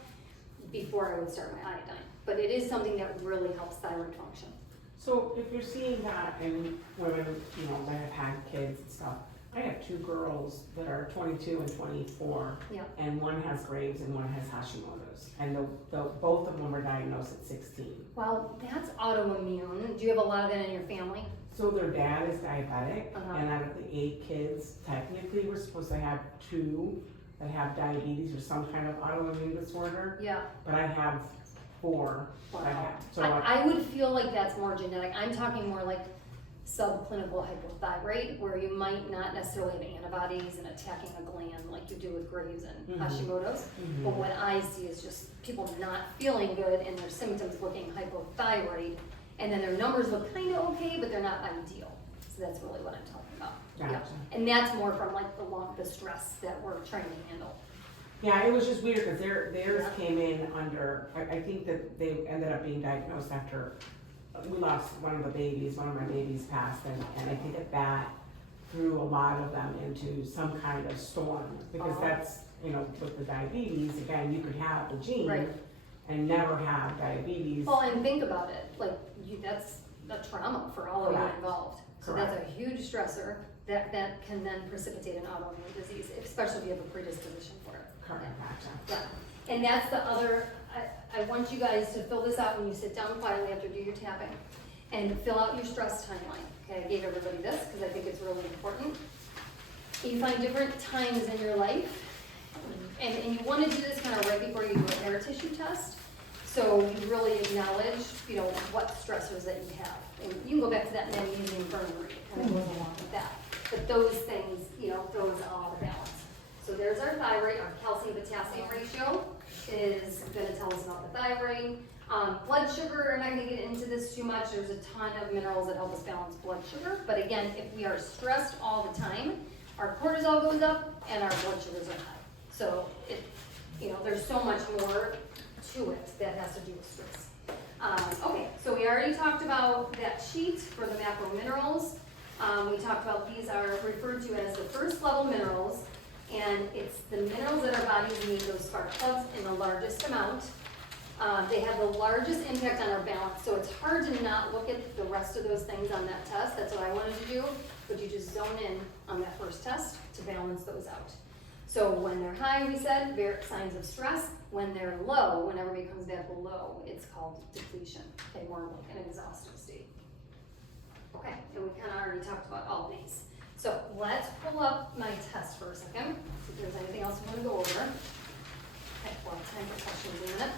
before I would start my iodine. But it is something that really helps thyroid function. So if you're seeing that in women, you know, that have had kids and stuff, I have 2 girls that are 22 and 24, Yeah. and one has Graves and one has Hashimoto's, and both of them were diagnosed at 16. Well, that's autoimmune. Do you have a lot of that in your family? So their dad is diabetic, Uh-huh. and out of the 8 kids, technically we're supposed to have 2 that have diabetes or some kind of autoimmune disorder, Yeah. but I have 4 that I have. So I would feel like that's more genetic. I'm talking more like subclinical hypothyroid, where you might not necessarily have antibodies and attacking a gland like you do with Graves and Hashimoto's. But what I see is just people not feeling good and their symptoms looking hypothyroid, and then their numbers look kind of okay, but they're not ideal. So that's really what I'm talking about. Gotcha. Yeah. And that's more from like the stress that we're trying to handle. Yeah, it was just weird because theirs came in under, I think that they ended up being diagnosed after we lost one of my babies passed, and I think that threw a lot of them into some kind of storm, because that's, you know, with the diabetes, again, you could have the gene Right. and never have diabetes. Well, and think about it, like, that's a trauma for all of you Correct. involved. So that's a huge stressor that can then precipitate an autoimmune disease, especially if you have a predisposition for it. Correct, gotcha. Yeah, and that's the other, I want you guys to fill this out when you sit down quietly after you do your tapping, and fill out your stress timeline. Okay, I gave everybody this because I think it's really important. You find different times in your life, and you want to do this kind of right before you do a hair tissue test, so you really acknowledge, you know, what stressors that you have. And you can go back to that magnesium burn rate, kind of goes along with that. But those things, you know, throws all the balance. So there's our thyroid, our calcium-potassium ratio is gonna tell us about the thyroid. Blood sugar, I'm not gonna get into this too much. There's a ton of minerals that help us balance blood sugar. But again, if we are stressed all the time, our cortisol goes up and our blood sugars are high. So it, you know, there's so much more to it that has to do with stress. Okay, so we already talked about that sheet for the macro minerals. We talked about these are referred to as the first level minerals, and it's the minerals that our bodies need, those spark plugs, in the largest amount. They have the largest impact on our balance, so it's hard to not look at the rest of those things on that test. That's what I wanted to do, but you just zone in on that first test to balance those out. So when they're high, we said, signs of stress. When they're low, when everybody comes back below, it's called depletion. Okay, more like an exhausted state. Okay, and we kind of already talked about all these. So let's pull up my test for a second, see if there's anything else we want to go over. Okay, we'll have time for questions in a minute.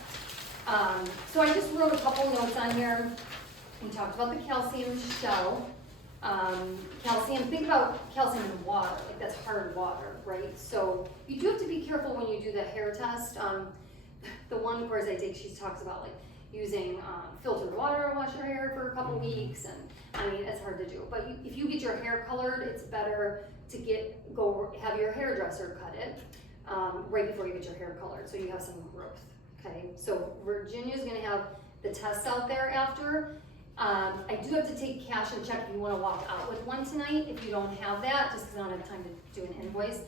So I just wrote a couple notes on here. We talked about the calcium shell. Calcium, think about calcium in water, like that's hard water, right? So you do have to be careful when you do the hair test. The one course I take, she talks about like using filtered water to wash your hair for a couple weeks, and I mean, it's hard to do. But if you get your hair colored, it's better to have your hairdresser cut it right before you get your hair colored, so you have some growth. Okay, so Virginia's gonna have the tests out there after. I do have to take cash and check if you want to walk out with one tonight. If you don't have that, just because I don't have time to do an invoice,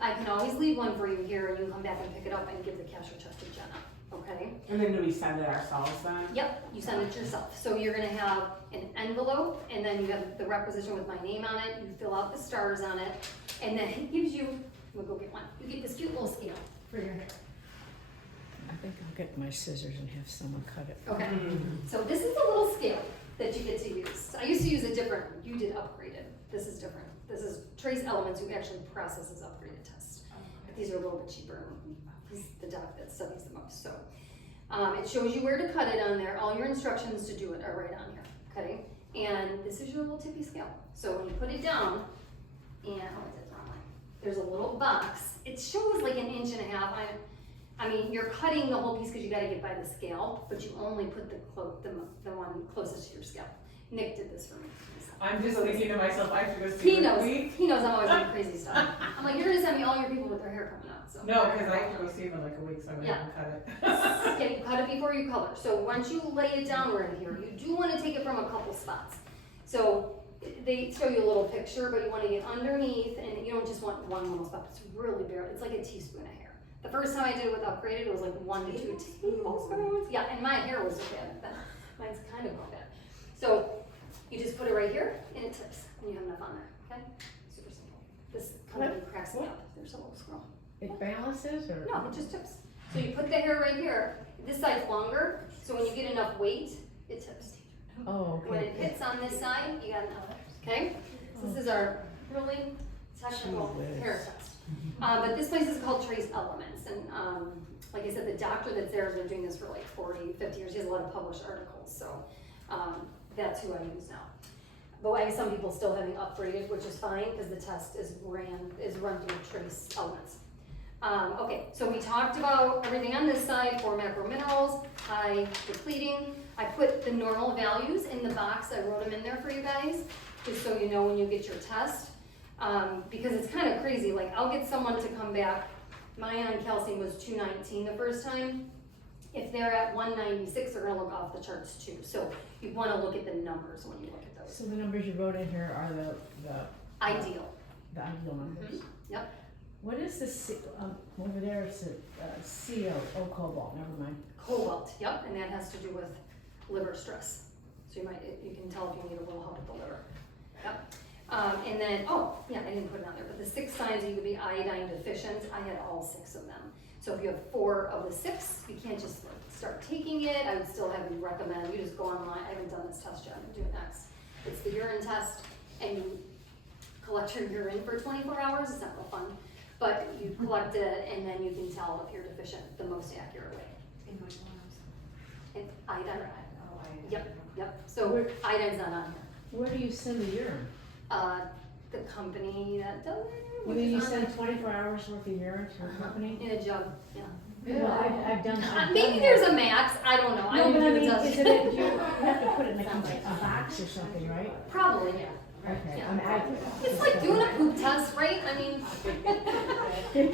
I can always leave one for you here, and you can come back and pick it up and give the cash or check to Jenna. Okay? And then do we send it ourselves then? Yep, you send it yourself. So you're gonna have an envelope, and then you have the requisition with my name on it. You fill out the stars on it, and then it gives you. We'll go get one. You get this cute little scale for your hair. I think I'll get my scissors and have someone cut it. Okay, so this is the little scale that you get to use. I used to use a different, you did upgraded. This is different. This is Trace Elements, who actually processes upgraded tests. But these are a little bit cheaper. He's the doc that studies the most. So it shows you where to cut it on there. All your instructions to do it are right on here, okay? And this is your little tippy scale. So when you put it down, and, oh, I did it the wrong way. There's a little box. It shows like 1.5 inches. I mean, you're cutting the whole piece because you gotta get by the scale, but you only put the one closest to your scale. Nick did this for me. I'm just thinking to myself, I have to go see He the knows, week. he knows I'm always doing crazy stuff. I'm like, you're gonna send me all your people with their hair coming out, so. No, because I have to go see them in like a week, so I'm Yeah. gonna cut it. Okay, cut it before you color. So once you lay it down right here, you do wanna take it from a couple spots. So they show you a little picture, but you wanna get underneath, and you don't just want one little spot, it's really bare, it's like a teaspoon of hair. The first time I did it without braided, it was like 1 to 2 tablespoons. Yeah, and my hair was okay back then. Mine's kind of bad. So you just put it right here, and it tips, and you have enough on there, okay? Super simple. This company cracks me up, there's a little scroll. It balances or? No, it just tips. So you put the hair right here, this side's longer, so when you get enough weight, it tips. Oh, When okay. it hits on this side, you got enough, okay? So this is our really technical Gee whiz. hair test. But this place is called Trace Elements, and like I said, the doctor that's there has been doing this for like 40, 50 years. He has a lot of published articles, so that's who I use now. But I have some people still having upgraded, which is fine, because the test is run through Trace Elements. Okay, so we talked about everything on this side for macro minerals, high depleting. I put the normal values in the box, I wrote them in there for you guys, just so you know when you get your test. Because it's kind of crazy, like I'll get someone to come back, my ion calcium was 219 the first time. If they're at 196, they're gonna look off the charts too. So you wanna look at the numbers when you look at those. So the numbers you wrote in here are Ideal. the ideal numbers? Yep. What is this, over there, it's a CO, oh, cobalt, never mind. Cobalt, yep, and that has to do with liver stress. So you can tell if you need a little help with the liver. Yep. And then, oh, yeah, I didn't put it on there, but the 6 signs that you could be iodine deficient, I had all 6 of them. So if you have 4 of the 6, you can't just like start taking it. I would still have you recommend, you just go online. I haven't done this test yet, I'm gonna do it next. It's the urine test, and you collect your urine for 24 hours, it's not real fun. But you collect it, and then you can tell if you're deficient the most accurate way. In which one? And iodine, Oh, I. yep, so iodine's not on here. Where do you send the urine? The company that does it. You which mean you is on send 24 hours worth of urine to a company? In a jug, yeah. Well, I've done Maybe that. there's a max, I don't know. No, but I didn't mean, do the test. isn't it, you have to put it in like a box or something, right? Probably, yeah. Okay, Yeah. I mean, It's like doing a poop test, right? I mean,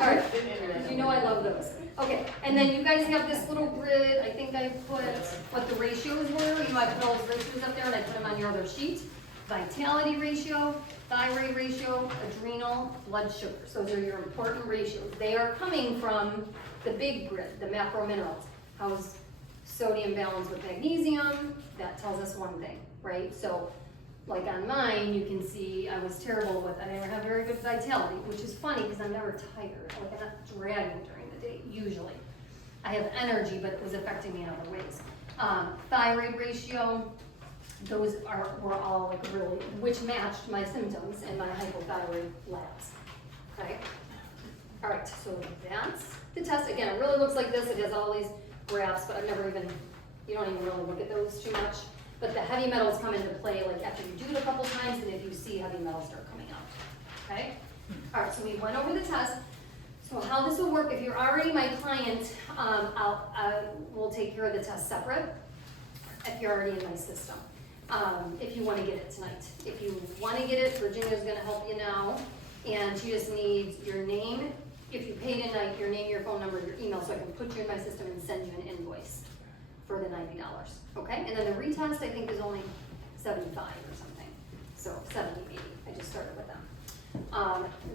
alright, you know I love those. Okay, and then you guys have this little grid, I think I put what the ratios were, you know, I put all those ratios up there and I put them on your other sheet. Vitality ratio, thyroid ratio, adrenal, blood sugars, those are your important ratios. They are coming from the big grid, the macro minerals. How's sodium balanced with magnesium? That tells us one thing, right? So, like on mine, you can see I was terrible with, I never have very good vitality, which is funny because I'm never tired. Like I'm not dragging during the day, usually. I have energy, but it was affecting me in other ways. Thyroid ratio, those were all like really, which matched my symptoms and my hypothyroid labs, okay? All right, so that's the test. Again, it really looks like this. It has all these graphs, but I've never even, you don't even really look at those too much. But the heavy metals come into play like after you do it a couple times and if you see heavy metals start coming out, okay? All right, so we went over the test. So how this will work, if you're already my client, we'll take care of the test separate if you're already in my system. If you want to get it tonight. If you want to get it, Virginia's going to help you now. And she just needs your name. If you pay tonight, your name, your phone number, your email, so I can put you in my system and send you an invoice for the $90. Okay? And then the retest, I think, is only $75 or something. So 70 maybe. I just started with them.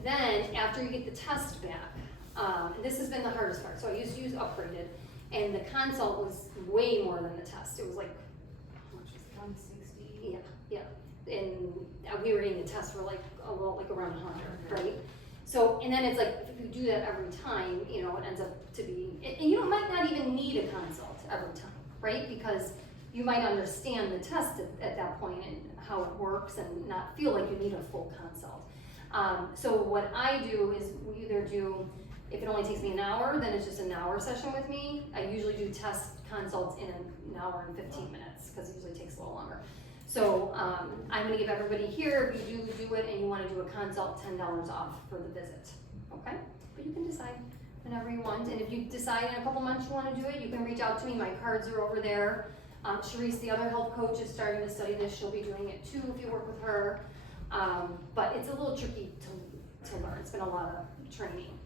Then after you get the test back, and this has been the hardest part. So I used to use Upgraded, and the consult was way more than the test. It was like, how much was it? 160. Yeah. And we were getting the test for like around 100, right? So, and then it's like, if you do that every time, you know, it ends up to be, and you might not even need a consult every time, right? Because you might understand the test at that point and how it works and not feel like you need a full consult. So what I do is we either do, if it only takes me an hour, then it's just an hour session with me. I usually do test consults in an hour and 15 minutes because it usually takes a little longer. So I'm gonna give everybody here, if you do it and you wanna do a consult, $10 off for the visit, okay? But you can decide whenever you want. And if you decide in a couple months you wanna do it, you can reach out to me, my cards are over there. Sharice, the other health coach, is starting to study this, she'll be doing it too if you work with her. But it's a little tricky to learn, it's been a lot of training.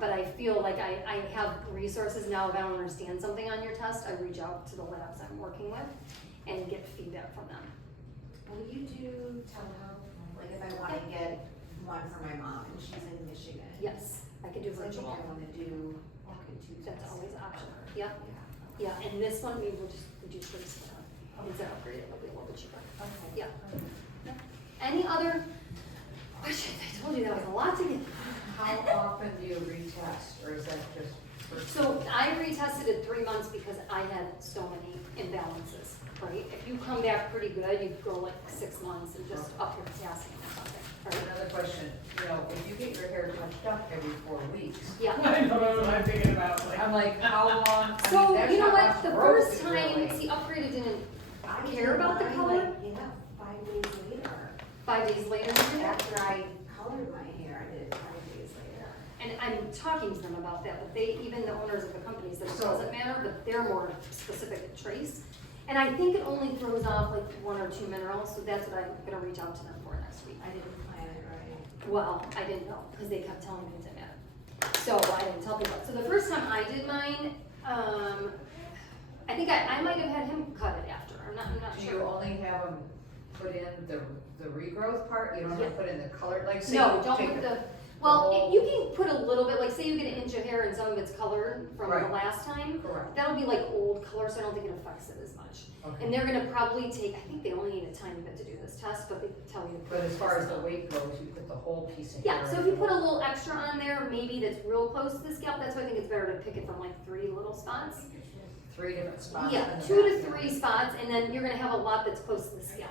But I feel like I have resources now. If I don't understand something on your test, I reach out to the labs I'm working with and get feedback from them. Will you do telehealth? Like if I wanna get one for my mom and she's in Michigan? Yes, I can do Because I think virtual. I wanna do two That's tests. always an option. Yeah, yeah, and this one we will just reduce the risk instead of upgrade, it'll be a little bit cheaper. Okay. Yeah. Any other questions? I told you that was a lot to get. How often do you retest, or is that just for? So I retested it 3 months because I had so many imbalances, right? If you come back pretty good, you go like 6 months and just up your potassium or something, right? Another question, you know, if you get your hair touched up every 4 weeks, Yeah. I know, that's what I'm thinking about, like. I'm like, how long? I mean, So, that's you know not what, much the growth, first time, really. see, upgraded didn't I care did about the mine, color. like, yeah, 5 days later. 5 days later, you did it. After I colored my hair, I did it 5 days later. And I'm talking to them about that, but they, even the owners of the companies, that it doesn't matter, but they're more specific at trace. And I think it only throws off like 1 or 2 minerals, so that's what I'm gonna reach out to them for next week. I didn't plan it right. Well, I didn't know, because they kept telling me it didn't matter. So I didn't tell people. So the first time I did mine, I think I might have had him cut it after, I'm not Do you sure. only have them put in the regrowth part, you don't have to put in the color, like say No, you don't take put a- the, well, you can put a little bit, like say you get an inch of hair and some of it's colored from the Right. last time. Correct, That'll be like old color, so I don't think it affects it as much. okay. And they're gonna probably take, I think they only need a tiny bit to do this test, but they tell you to put. But as far as the this weight goes, you put the whole piece of hair. Yeah, so if you put a little extra on there, maybe that's real close to the scalp, that's why I think it's better to pick it from like 3 little spots. 3 different spots. Yeah, in the 2 to back. 3 spots, and then you're gonna have a lot that's close to the scalp,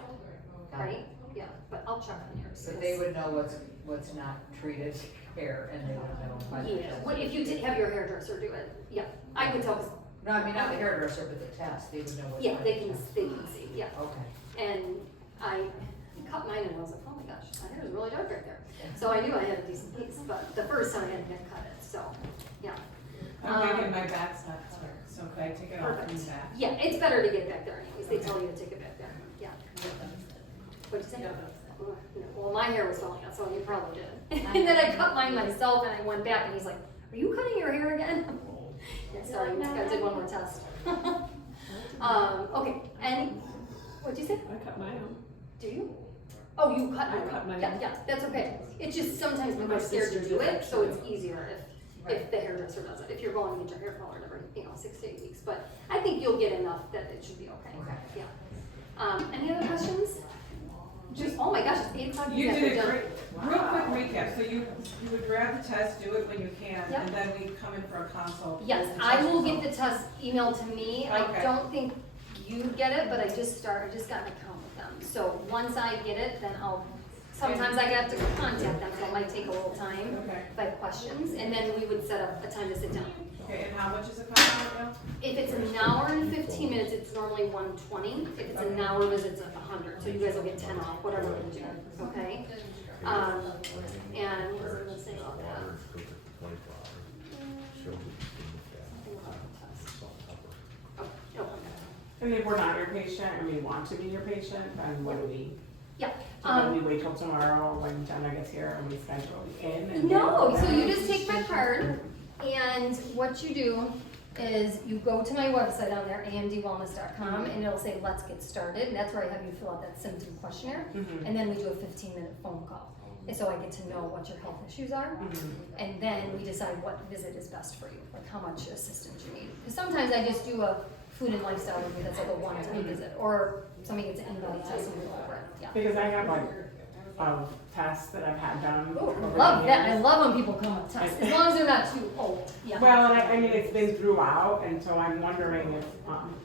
Got it. right? Yeah, but I'll check on yours. But they would know what's not treated hair, and they would know. Yeah, what, if you did have your hairdresser do it, yeah, I could tell, 'cause- No, I mean, not the hairdresser, but the test, they would know what's. yeah, not they can treated. see, yeah. Okay. And I cut mine and I was like, oh my gosh, my hair is really dark right there. So I knew I had a decent piece, but the first time I didn't cut it, so, yeah. I'm thinking my back's not colored, so could I take it off from the Perfect. back? Yeah, it's better to get it back there anyways, they tell you to take it back there, yeah. What'd you say? Yeah. Well, my hair was falling out, so you probably did. And then I cut mine myself and I went back and he's like, are you cutting your hair again? Yeah, sorry, I did one more test. Okay, what'd you say? I cut mine out. Do you? Oh, you cut I mine. cut mine. Yeah, yeah, that's okay. It's just sometimes people My are scared to sister do did it, so it's actually. easier if the hairdresser does it, if you're going to get your hair colored every, 6 to 8 weeks. But I think you'll get enough that it should be okay. Okay. Yeah. Any other questions? Just, Oh my gosh, it's 8 o'clock. you guys did are a done. great, real quick recap, so you would grab the test, do it when you can, Yep. and then we come in for a consult. Yes, with the I test will get results. the test emailed to me. I Okay. don't think you get it, but I just got an account with them. So once I get it, then sometimes I have to contact them, so it might take a little time Okay, if I have questions, and then we would set up a time to sit down. okay, and how much is it costing right now? If it's an hour and 15 minutes, it's normally 120. If it's an hour visit, it's 100. So you guys will get 10 off, whatever we do, okay? And what was I gonna say about that? Oh, okay. And if we're not your patient, and we want to be your patient, then what do we? Yeah, So then we wait till tomorrow when Jenna gets here and we schedule in and. No, so you just take my card, and what you do is you go to my website on there, amdwellness.com, and it'll say, let's get started, and that's where I have you fill out that symptom questionnaire, Mhm. and then we do a 15-minute phone call. And so I get to know what your health issues are, Mhm. and then we decide what visit is best for you, like how much assistance you need. Because sometimes I just do a food and lifestyle review that's like a one-time visit, or somebody gets an in-body test and we go over it, yeah. Because I have like, tests that I've had done. Ooh, over love the that, I years. love when people come with tests, as long as they're not too old, yeah. Well, and I mean, it's been throughout, and so I'm wondering if,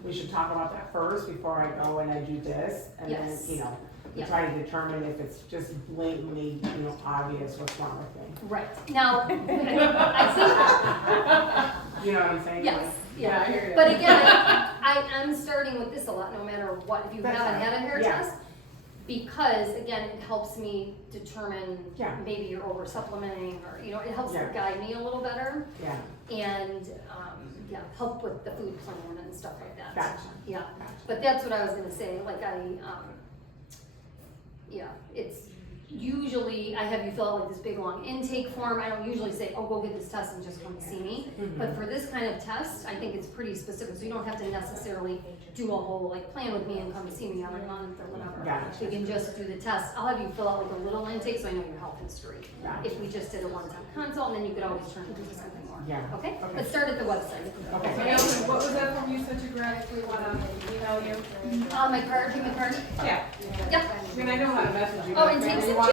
we should talk about that first before I go and I do this. And then, Yes. we Yeah. try to determine if it's just blatantly, obvious what's wrong with me. Right, now, I You know what I'm saying? think, yes, Yeah, I yeah, hear you. but again, I am starting with this a lot, no matter what, if you That's haven't fine. had a hair Yeah. test, because again, it helps me determine Yeah. maybe you're over supplementing, or, you know, it helps Yeah. guide me a little better, Yeah, and, yeah, help with the food plan and stuff like that. gotcha, Yeah, gotcha. but that's what I was gonna say, like yeah, it's usually, I have you fill out like this big long intake form, I don't usually say, oh, go get this test and just come see me. But for this kind of test, I think it's pretty specific, so you don't have to necessarily do a whole like plan with me and come see me every month or whatever. Gotcha. We can just do the test, I'll have you fill out like a little intake so I know your health history. Gotcha. If we just did a one-time consult, and then you could always turn it into something more. Yeah. Okay, Okay. let's start at the website. Okay. So Alyson, what was that from you said to grab if we wanna email you? My card, give me my card. Yeah, Yeah. I mean, I know how to message you. Oh, but and maybe take you some want